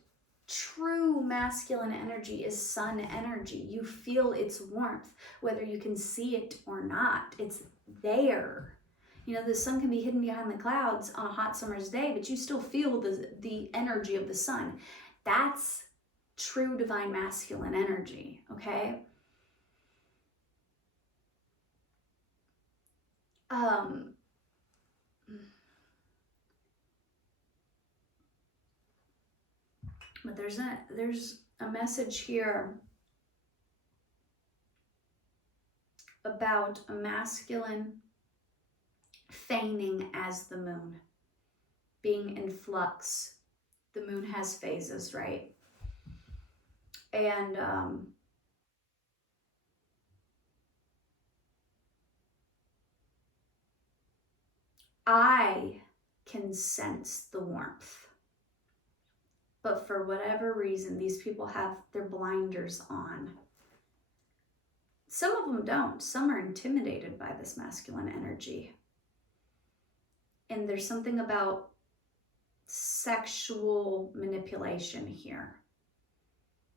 True masculine energy is sun energy. You feel its warmth, whether you can see it or not. It's there. You know, the sun can be hidden behind the clouds on a hot summer's day, but you still feel the energy of the sun. That's true divine masculine energy, okay? But there's a message here about a masculine feigning as the moon, being in flux. The moon has phases, right? And I can sense the warmth. But for whatever reason, these people have their blinders on. Some of them don't. Some are intimidated by this masculine energy. And there's something about sexual manipulation here.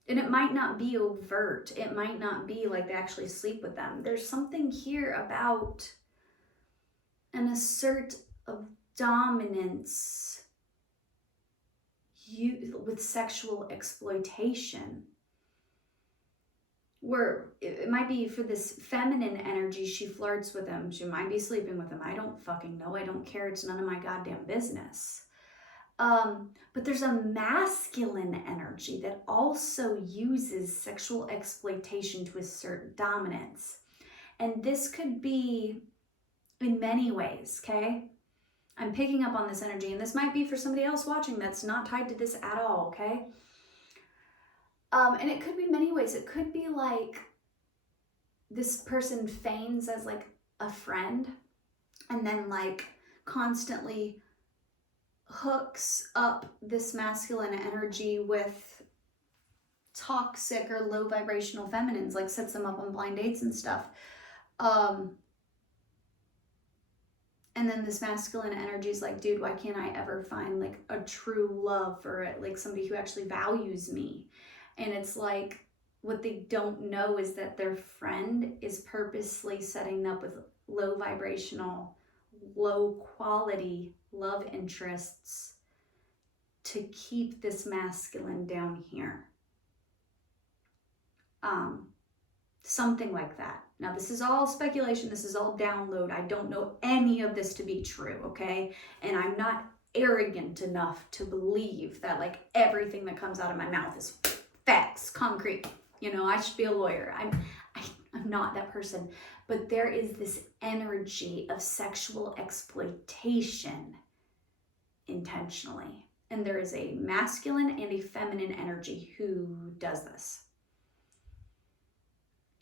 And it might not be overt. It might not be like they actually sleep with them. There's something here about an assert of dominance with sexual exploitation, where it might be for this feminine energy. She flirts with him. She might be sleeping with him. I don't fucking know. I don't care. It's none of my goddamn business. But there's a masculine energy that also uses sexual exploitation to assert dominance. And this could be in many ways, okay? I'm picking up on this energy, and this might be for somebody else watching that's not tied to this at all, okay? And it could be many ways. It could be like this person feigns as like a friend and then like constantly hooks up this masculine energy with toxic or low vibrational feminines, like sets them up on blind dates and stuff. And then this masculine energy is like, dude, why can't I ever find like a true love for it? Like somebody who actually values me. And it's like, what they don't know is that their friend is purposely setting up with low vibrational, low quality love interests to keep this masculine down here. Something like that. Now, this is all speculation. This is all download. I don't know any of this to be true, okay? And I'm not arrogant enough to believe that like everything that comes out of my mouth is facts, concrete. You know, I should be a lawyer. I'm not that person. But there is this energy of sexual exploitation intentionally. And there is a masculine and a feminine energy who does this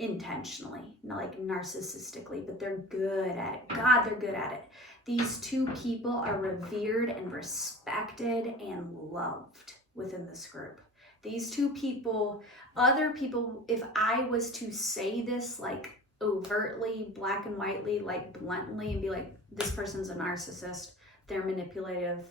intentionally, not like narcissistically, but they're good at it. God, they're good at it. These two people are revered and respected and loved within this group. These two people, other people, if I was to say this like overtly, black and whitely, like bluntly, and be like, this person's a narcissist, they're manipulative,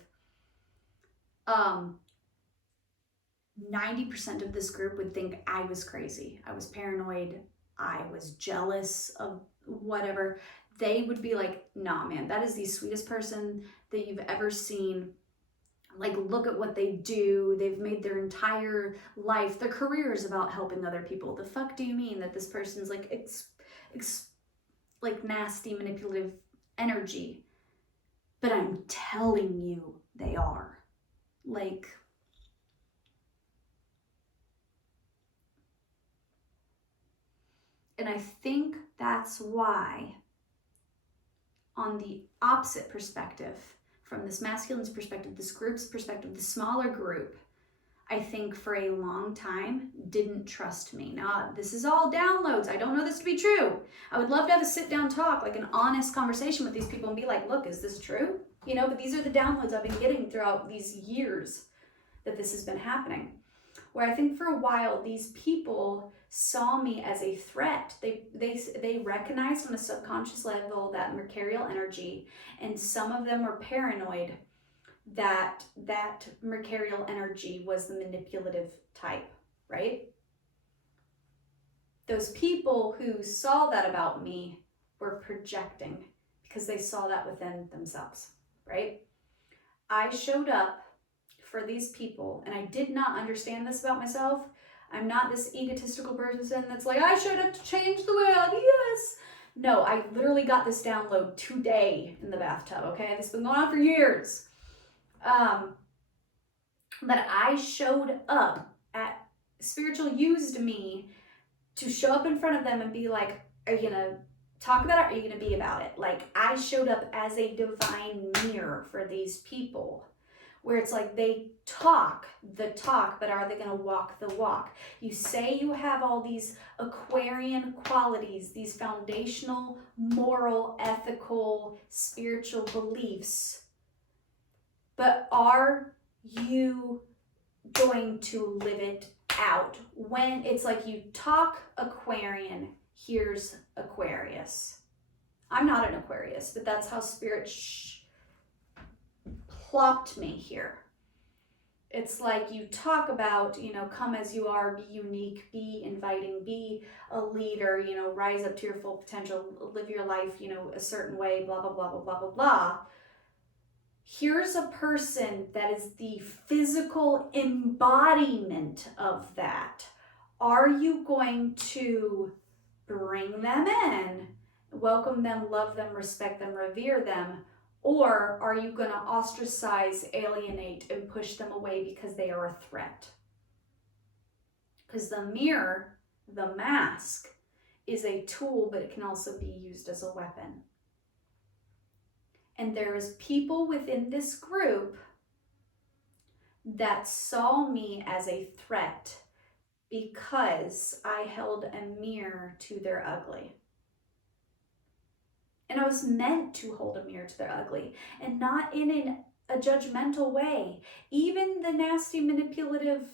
90% of this group would think I was crazy. I was paranoid. I was jealous of whatever. They would be like, nah, man, that is the sweetest person that you've ever seen. Like, look at what they do. They've made their entire life, their career is about helping other people. The fuck do you mean that this person's like, like nasty, manipulative energy? But I'm telling you, they are. Like, and I think that's why, on the opposite perspective, from this masculine's perspective, this group's perspective, the smaller group, I think for a long time, didn't trust me. Now, this is all downloads. I don't know this to be true. I would love to have a sit-down talk, like an honest conversation with these people and be like, look, is this true? You know, but these are the downloads I've been getting throughout these years that this has been happening. Where I think for a while, these people saw me as a threat. They recognized on a subconscious level that mercurial energy, and some of them were paranoid that mercurial energy was the manipulative type, right? Those people who saw that about me were projecting because they saw that within themselves, right? I showed up for these people, and I did not understand this about myself. I'm not this egotistical person that's like, I showed up to change the world, yes. No, I literally got this download today in the bathtub, okay? This has been going on for years. That I showed up at, spiritual used me to show up in front of them and be like, are you gonna talk about it, or are you gonna be about it? Like, I showed up as a divine mirror for these people, where it's like they talk the talk, but are they gonna walk the walk? You say you have all these Aquarian qualities, these foundational, moral, ethical, spiritual beliefs, but are you going to live it out? When it's like you talk Aquarian, here's Aquarius. I'm not an Aquarius, but that's how Spirit plopped me here. It's like you talk about, you know, come as you are, be unique, be inviting, be a leader, you know, rise up to your full potential, live your life, you know, a certain way, blah, blah, blah, blah, blah, blah, blah. Here's a person that is the physical embodiment of that. Are you going to bring them in, welcome them, love them, respect them, revere them? Or are you going to ostracize, alienate, and push them away because they are a threat? Because the mirror, the mask, is a tool, but it can also be used as a weapon. And there's people within this group that saw me as a threat because I held a mirror to their ugly. And I was meant to hold a mirror to their ugly, and not in a judgmental way. Even the nasty, manipulative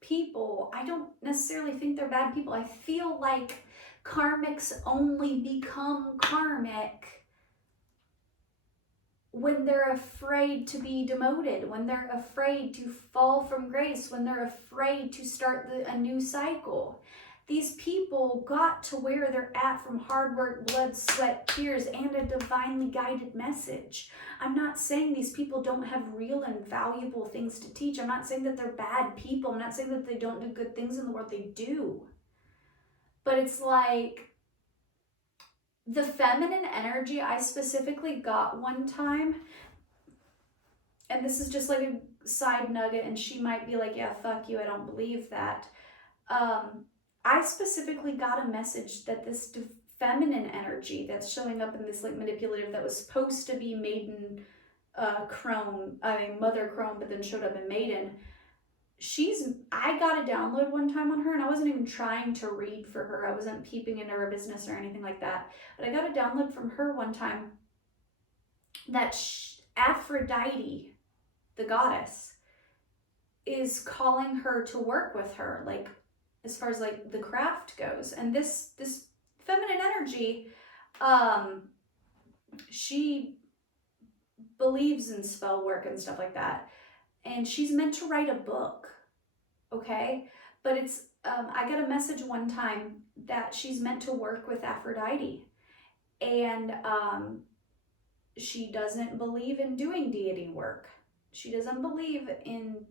people, I don't necessarily think they're bad people. I feel like karmics only become karmic when they're afraid to be demoted, when they're afraid to fall from grace, when they're afraid to start a new cycle. These people got to where they're at from hard work, blood, sweat, tears, and a divinely guided message. I'm not saying these people don't have real and valuable things to teach. I'm not saying that they're bad people. I'm not saying that they don't do good things in the world. They do. But it's like, the feminine energy I specifically got one time, and this is just like a side nugget, and she might be like, yeah, fuck you, I don't believe that. I specifically got a message that this feminine energy that's showing up in this like manipulative, that was supposed to be maiden mother crone, but then showed up in maiden. I got a download one time on her, and I wasn't even trying to read for her. I wasn't peeping into her business or anything like that. But I got a download from her one time that Aphrodite, the goddess, is calling her to work with her, like as far as like the craft goes. And this feminine energy, she believes in spell work and stuff like that. And she's meant to write a book, okay? But it's, I got a message one time that she's meant to work with Aphrodite. And she doesn't believe in doing deity work. She doesn't believe in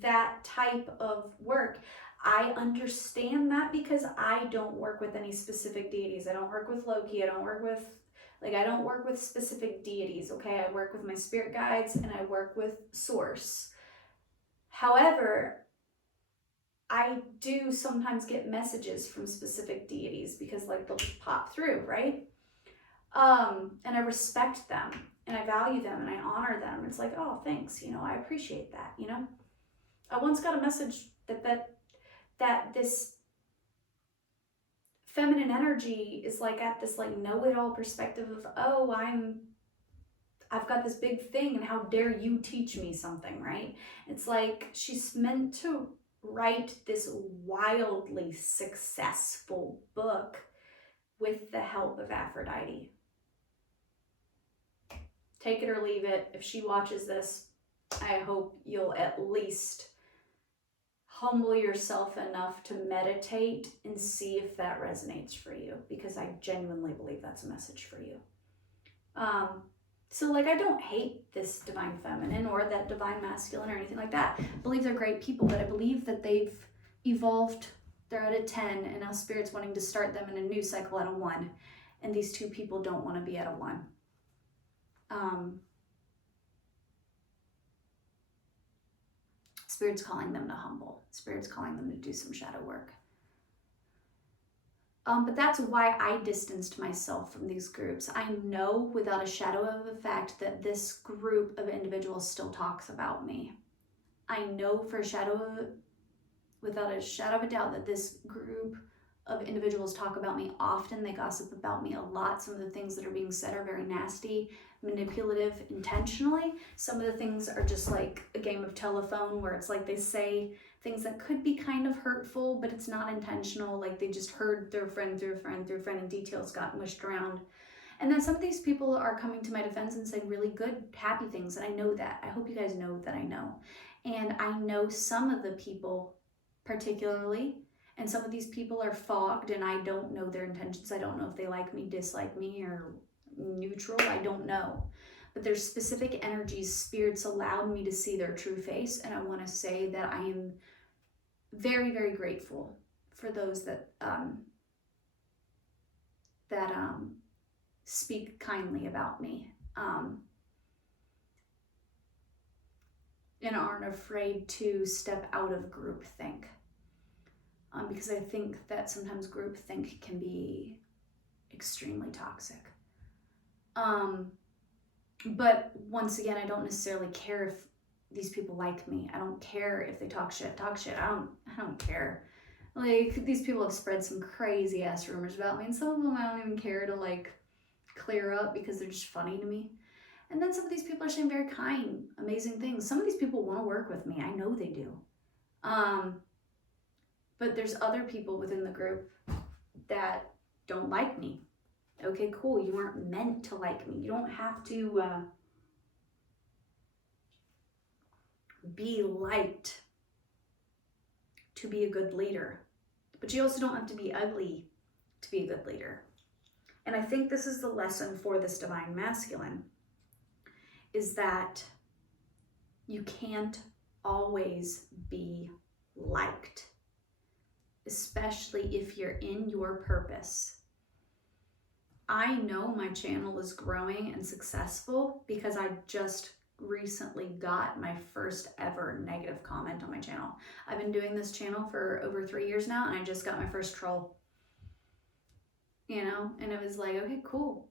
that type of work. I understand that because I don't work with any specific deities. I don't work with Loki. I don't work with specific deities, okay? I work with my spirit guides and I work with Source. However, I do sometimes get messages from specific deities because like they'll just pop through, right? And I respect them and I value them and I honor them. It's like, oh, thanks, you know, I appreciate that, you know? I once got a message that this feminine energy is like at this like know-it-all perspective of, oh, I've got this big thing and how dare you teach me something, right? It's like she's meant to write this wildly successful book with the help of Aphrodite. Take it or leave it. If she watches this, I hope you'll at least humble yourself enough to meditate and see if that resonates for you, because I genuinely believe that's a message for you. So like, I don't hate this divine feminine or that divine masculine or anything like that. I believe they're great people, but I believe that they've evolved. They're at a 10 and now Spirit's wanting to start them in a new cycle at a 1. And these two people don't want to be at a 1. Spirit's calling them to humble. Spirit's calling them to do some shadow work. But that's why I distanced myself from these groups. I know without a shadow of a fact that this group of individuals still talks about me. I know without a shadow of a doubt that this group of individuals talk about me often. They gossip about me a lot. Some of the things that are being said are very nasty, manipulative, intentionally. Some of the things are just like a game of telephone where it's like they say things that could be kind of hurtful, but it's not intentional. Like they just heard their friend through a friend through a friend and details got mushed around. And then some of these people are coming to my defense and saying really good, happy things. And I know that. I hope you guys know that I know. And I know some of the people particularly, and some of these people are fogged and I don't know their intentions. I don't know if they like me, dislike me, or neutral. I don't know. But there's specific energies, spirits allowed me to see their true face. And I want to say that I am very, very grateful for those that speak kindly about me and aren't afraid to step out of groupthink. Because I think that sometimes groupthink can be extremely toxic. But once again, I don't necessarily care if these people like me. I don't care if they talk shit. I don't care. Like, these people have spread some crazy ass rumors about me, and some of them I don't even care to like clear up because they're just funny to me. And then some of these people are saying very kind, amazing things. Some of these people want to work with me. I know they do. But there's other people within the group that don't like me. Okay, cool. You weren't meant to like me. You don't have to be liked to be a good leader. But you also don't have to be ugly to be a good leader. And I think this is the lesson for this divine masculine, is that you can't always be liked, especially if you're in your purpose. I know my channel is growing and successful because I just recently got my first ever negative comment on my channel. I've been doing this channel for over 3 years now, and I just got my first troll. You know, and it was like, okay, cool.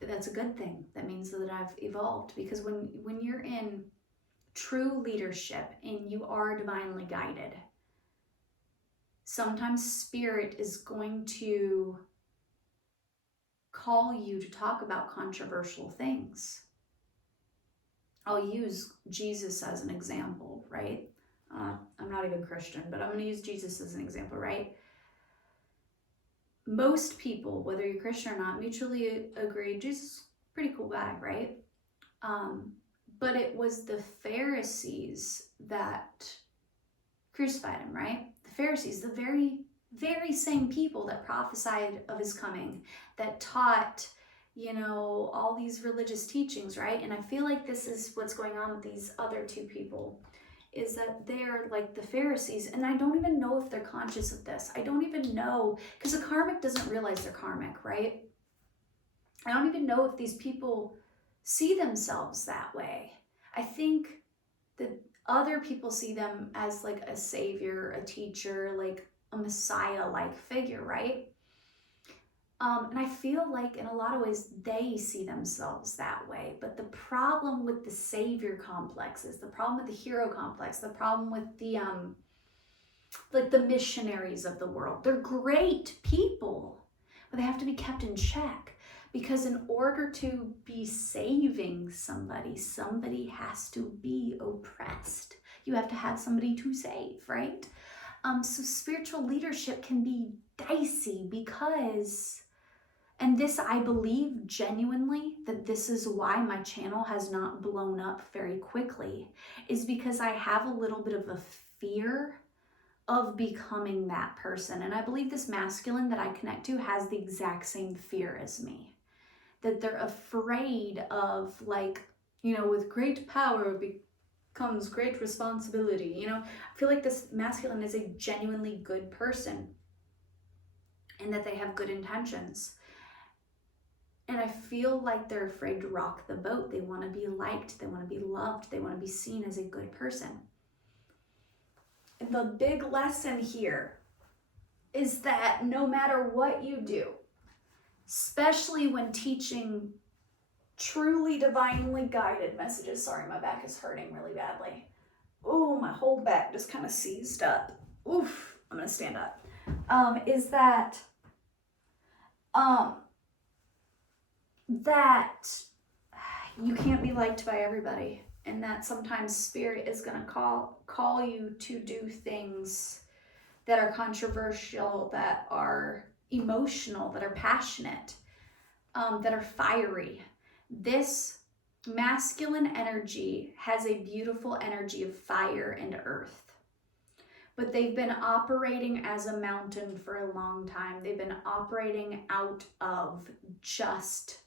That's a good thing. That means that I've evolved, because when you're in true leadership and you are divinely guided, sometimes spirit is going to call you to talk about controversial things. I'll use Jesus as an example, right? I'm not even Christian, but I'm going to use Jesus as an example, right? Most people, whether you're Christian or not, mutually agree Jesus is a pretty cool guy, right? But it was the Pharisees that crucified him, right? The Pharisees, the very, very same people that prophesied of his coming, that taught, you know, all these religious teachings, right? And I feel like this is what's going on with these other two people, is that they're like the Pharisees, and I don't even know if they're conscious of this. I don't even know, because a karmic doesn't realize they're karmic, right? I don't even know if these people see themselves that way. I think that other people see them as like a savior, a teacher, like a Messiah-like figure, right? And I feel like in a lot of ways they see themselves that way. But the problem with the savior complexes, the problem with the hero complex, the problem with the like the missionaries of the world, they're great people, but they have to be kept in check. Because in order to be saving somebody, somebody has to be oppressed. You have to have somebody to save, right? So spiritual leadership can be dicey because, and this I believe genuinely that this is why my channel has not blown up very quickly, is because I have a little bit of a fear of becoming that person. And I believe this masculine that I connect to has the exact same fear as me. That they're afraid of, like, you know, with great power comes great responsibility. You know, I feel like this masculine is a genuinely good person and that they have good intentions. And I feel like they're afraid to rock the boat. They want to be liked. They want to be loved. They want to be seen as a good person. And the big lesson here is that no matter what you do, especially when teaching truly divinely guided messages. Sorry, my back is hurting really badly. Oh, my whole back just kind of seized up. Oof, I'm gonna stand up. Is that you can't be liked by everybody, and that sometimes spirit is gonna call you to do things that are controversial, that are emotional, that are passionate, that are fiery. This masculine energy has a beautiful energy of fire and earth, but they've been operating as a mountain for a long time. They've been operating out of just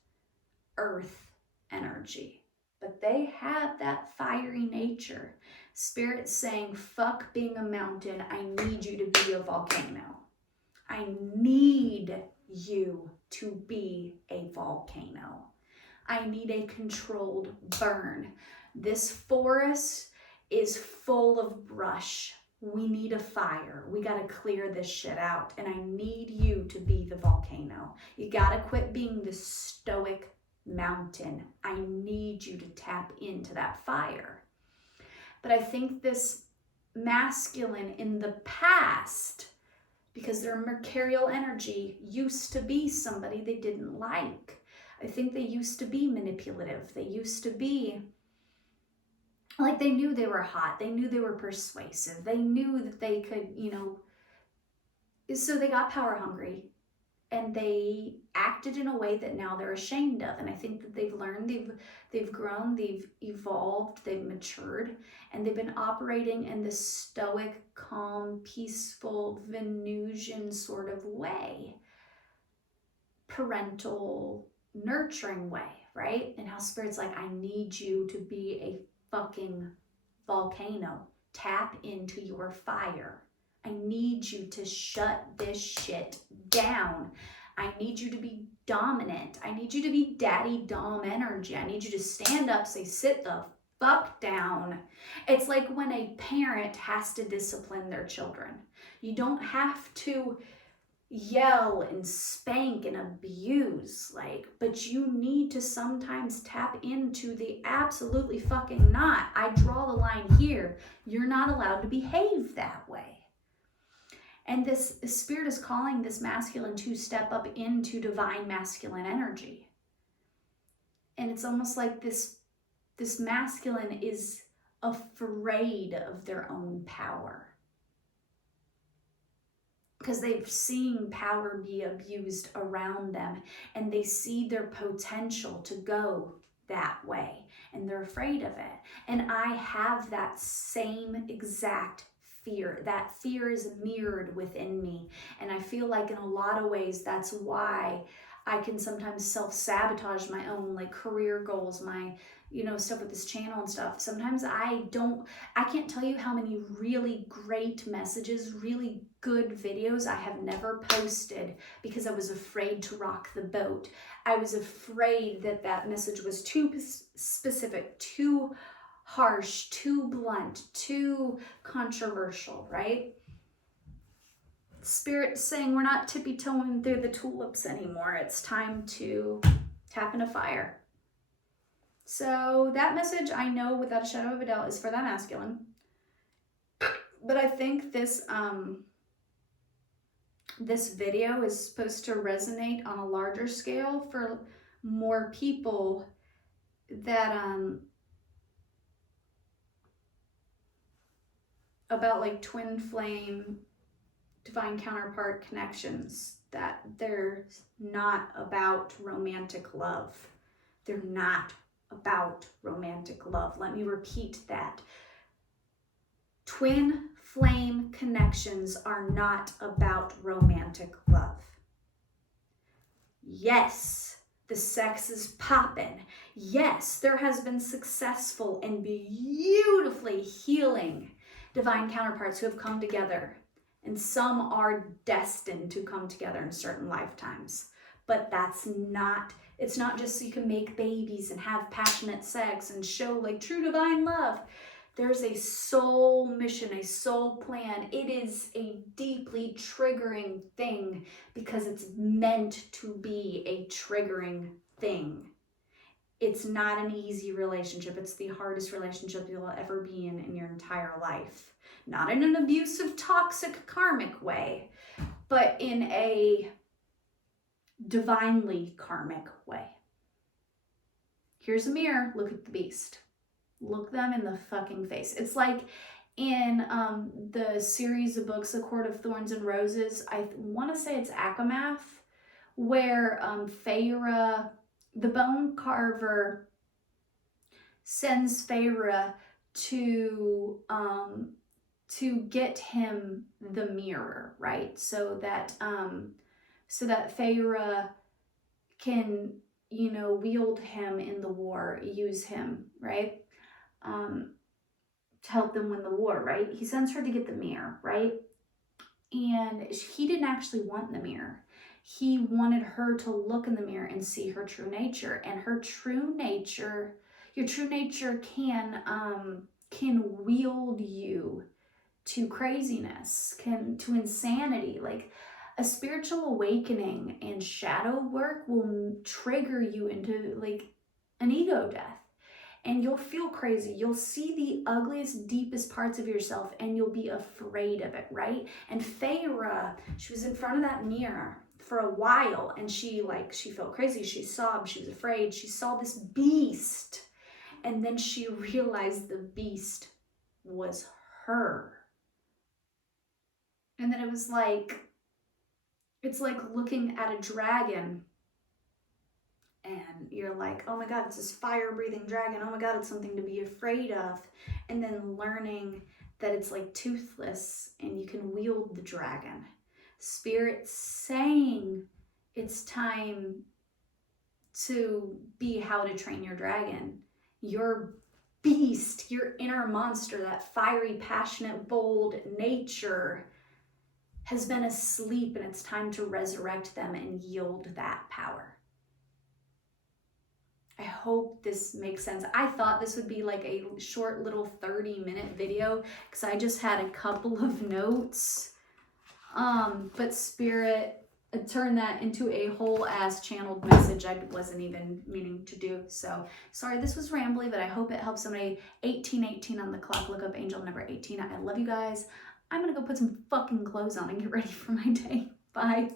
earth energy, but they have that fiery nature. Spirit's saying, fuck being a mountain. I need you to be a volcano. I need you to be a volcano. I need a controlled burn. This forest is full of brush. We need a fire. We got to clear this shit out. And I need you to be the volcano. You got to quit being the stoic mountain. I need you to tap into that fire. But I think this masculine in the past, because their mercurial energy used to be somebody they didn't like. I think they used to be manipulative. They used to be like, they knew they were hot. They knew they were persuasive. They knew that they could, you know, so they got power hungry and they acted in a way that now they're ashamed of. And I think that they've learned, they've grown, they've evolved, they've matured, and they've been operating in this stoic, calm, peaceful, Venusian sort of way. Parental, nurturing way, right? And how Spirit's like, I need you to be a fucking volcano. Tap into your fire. I need you to shut this shit down. I need you to be dominant. I need you to be daddy dom energy. I need you to stand up, say, sit the fuck down. It's like when a parent has to discipline their children. You don't have to yell and spank and abuse, like, but you need to sometimes tap into the absolutely fucking not. I draw the line here. You're not allowed to behave that way. And this Spirit is calling this masculine to step up into divine masculine energy. And it's almost like this masculine is afraid of their own power, because they've seen power be abused around them, and they see their potential to go that way, and they're afraid of it. And I have that same exact fear. That fear is mirrored within me, and I feel like in a lot of ways that's why I can sometimes self-sabotage my own, like, career goals, my, you know, stuff with this channel and stuff. Sometimes I can't tell you how many really great messages, really good videos I have never posted because I was afraid to rock the boat. I was afraid that that message was too specific, too harsh, too blunt, too controversial, right? Spirit saying we're not tippy-toeing through the tulips anymore. It's time to tap into fire. So that message, I know without a shadow of a doubt, is for that masculine. But I think this this video is supposed to resonate on a larger scale for more people that about like twin flame, divine counterpart connections, that they're not about romantic love. They're not about romantic love. Let me repeat that. Twin flame connections are not about romantic love. Yes, the sex is popping. Yes, there has been successful and beautifully healing divine counterparts who have come together. And some are destined to come together in certain lifetimes. But it's not just so you can make babies and have passionate sex and show like true divine love. There's a soul mission, a soul plan. It is a deeply triggering thing because it's meant to be a triggering thing. It's not an easy relationship. It's the hardest relationship you'll ever be in your entire life. Not in an abusive, toxic, karmic way, but in a divinely karmic way. Here's a mirror. Look at the beast. Look them in the fucking face. It's like in the series of books, The Court of Thorns and Roses, I want to say it's Akamath, where Feyre, the bone carver, sends Feyre to get him the mirror, right? So that Feyre can, wield him in the war, use him, right? To help them win the war, right? He sends her to get the mirror, right? And he didn't actually want the mirror. He wanted her to look in the mirror and see her true nature. And her true nature, your true nature can wield you to craziness, to insanity. Like a spiritual awakening and shadow work will trigger you into like an ego death. And you'll feel crazy. You'll see the ugliest, deepest parts of yourself and you'll be afraid of it, right? And Feyre, she was in front of that mirror for a while and she felt crazy. She sobbed. She was afraid. She saw this beast. And then she realized the beast was her. And then it's like looking at a dragon. And you're like, oh my God, it's this fire-breathing dragon. Oh my God, it's something to be afraid of. And then learning that it's like toothless and you can wield the dragon. Spirit saying it's time to be How to Train Your Dragon. Your beast, your inner monster, that fiery, passionate, bold nature has been asleep and it's time to resurrect them and yield that power. I hope this makes sense. I thought this would be like a short little 30-minute video because I just had a couple of notes. But Spirit turned that into a whole ass channeled message I wasn't even meaning to do. So sorry, this was rambly, but I hope it helps somebody. 1818 on the clock. Look up angel number 18. I love you guys. I'm gonna go put some fucking clothes on and get ready for my day. Bye.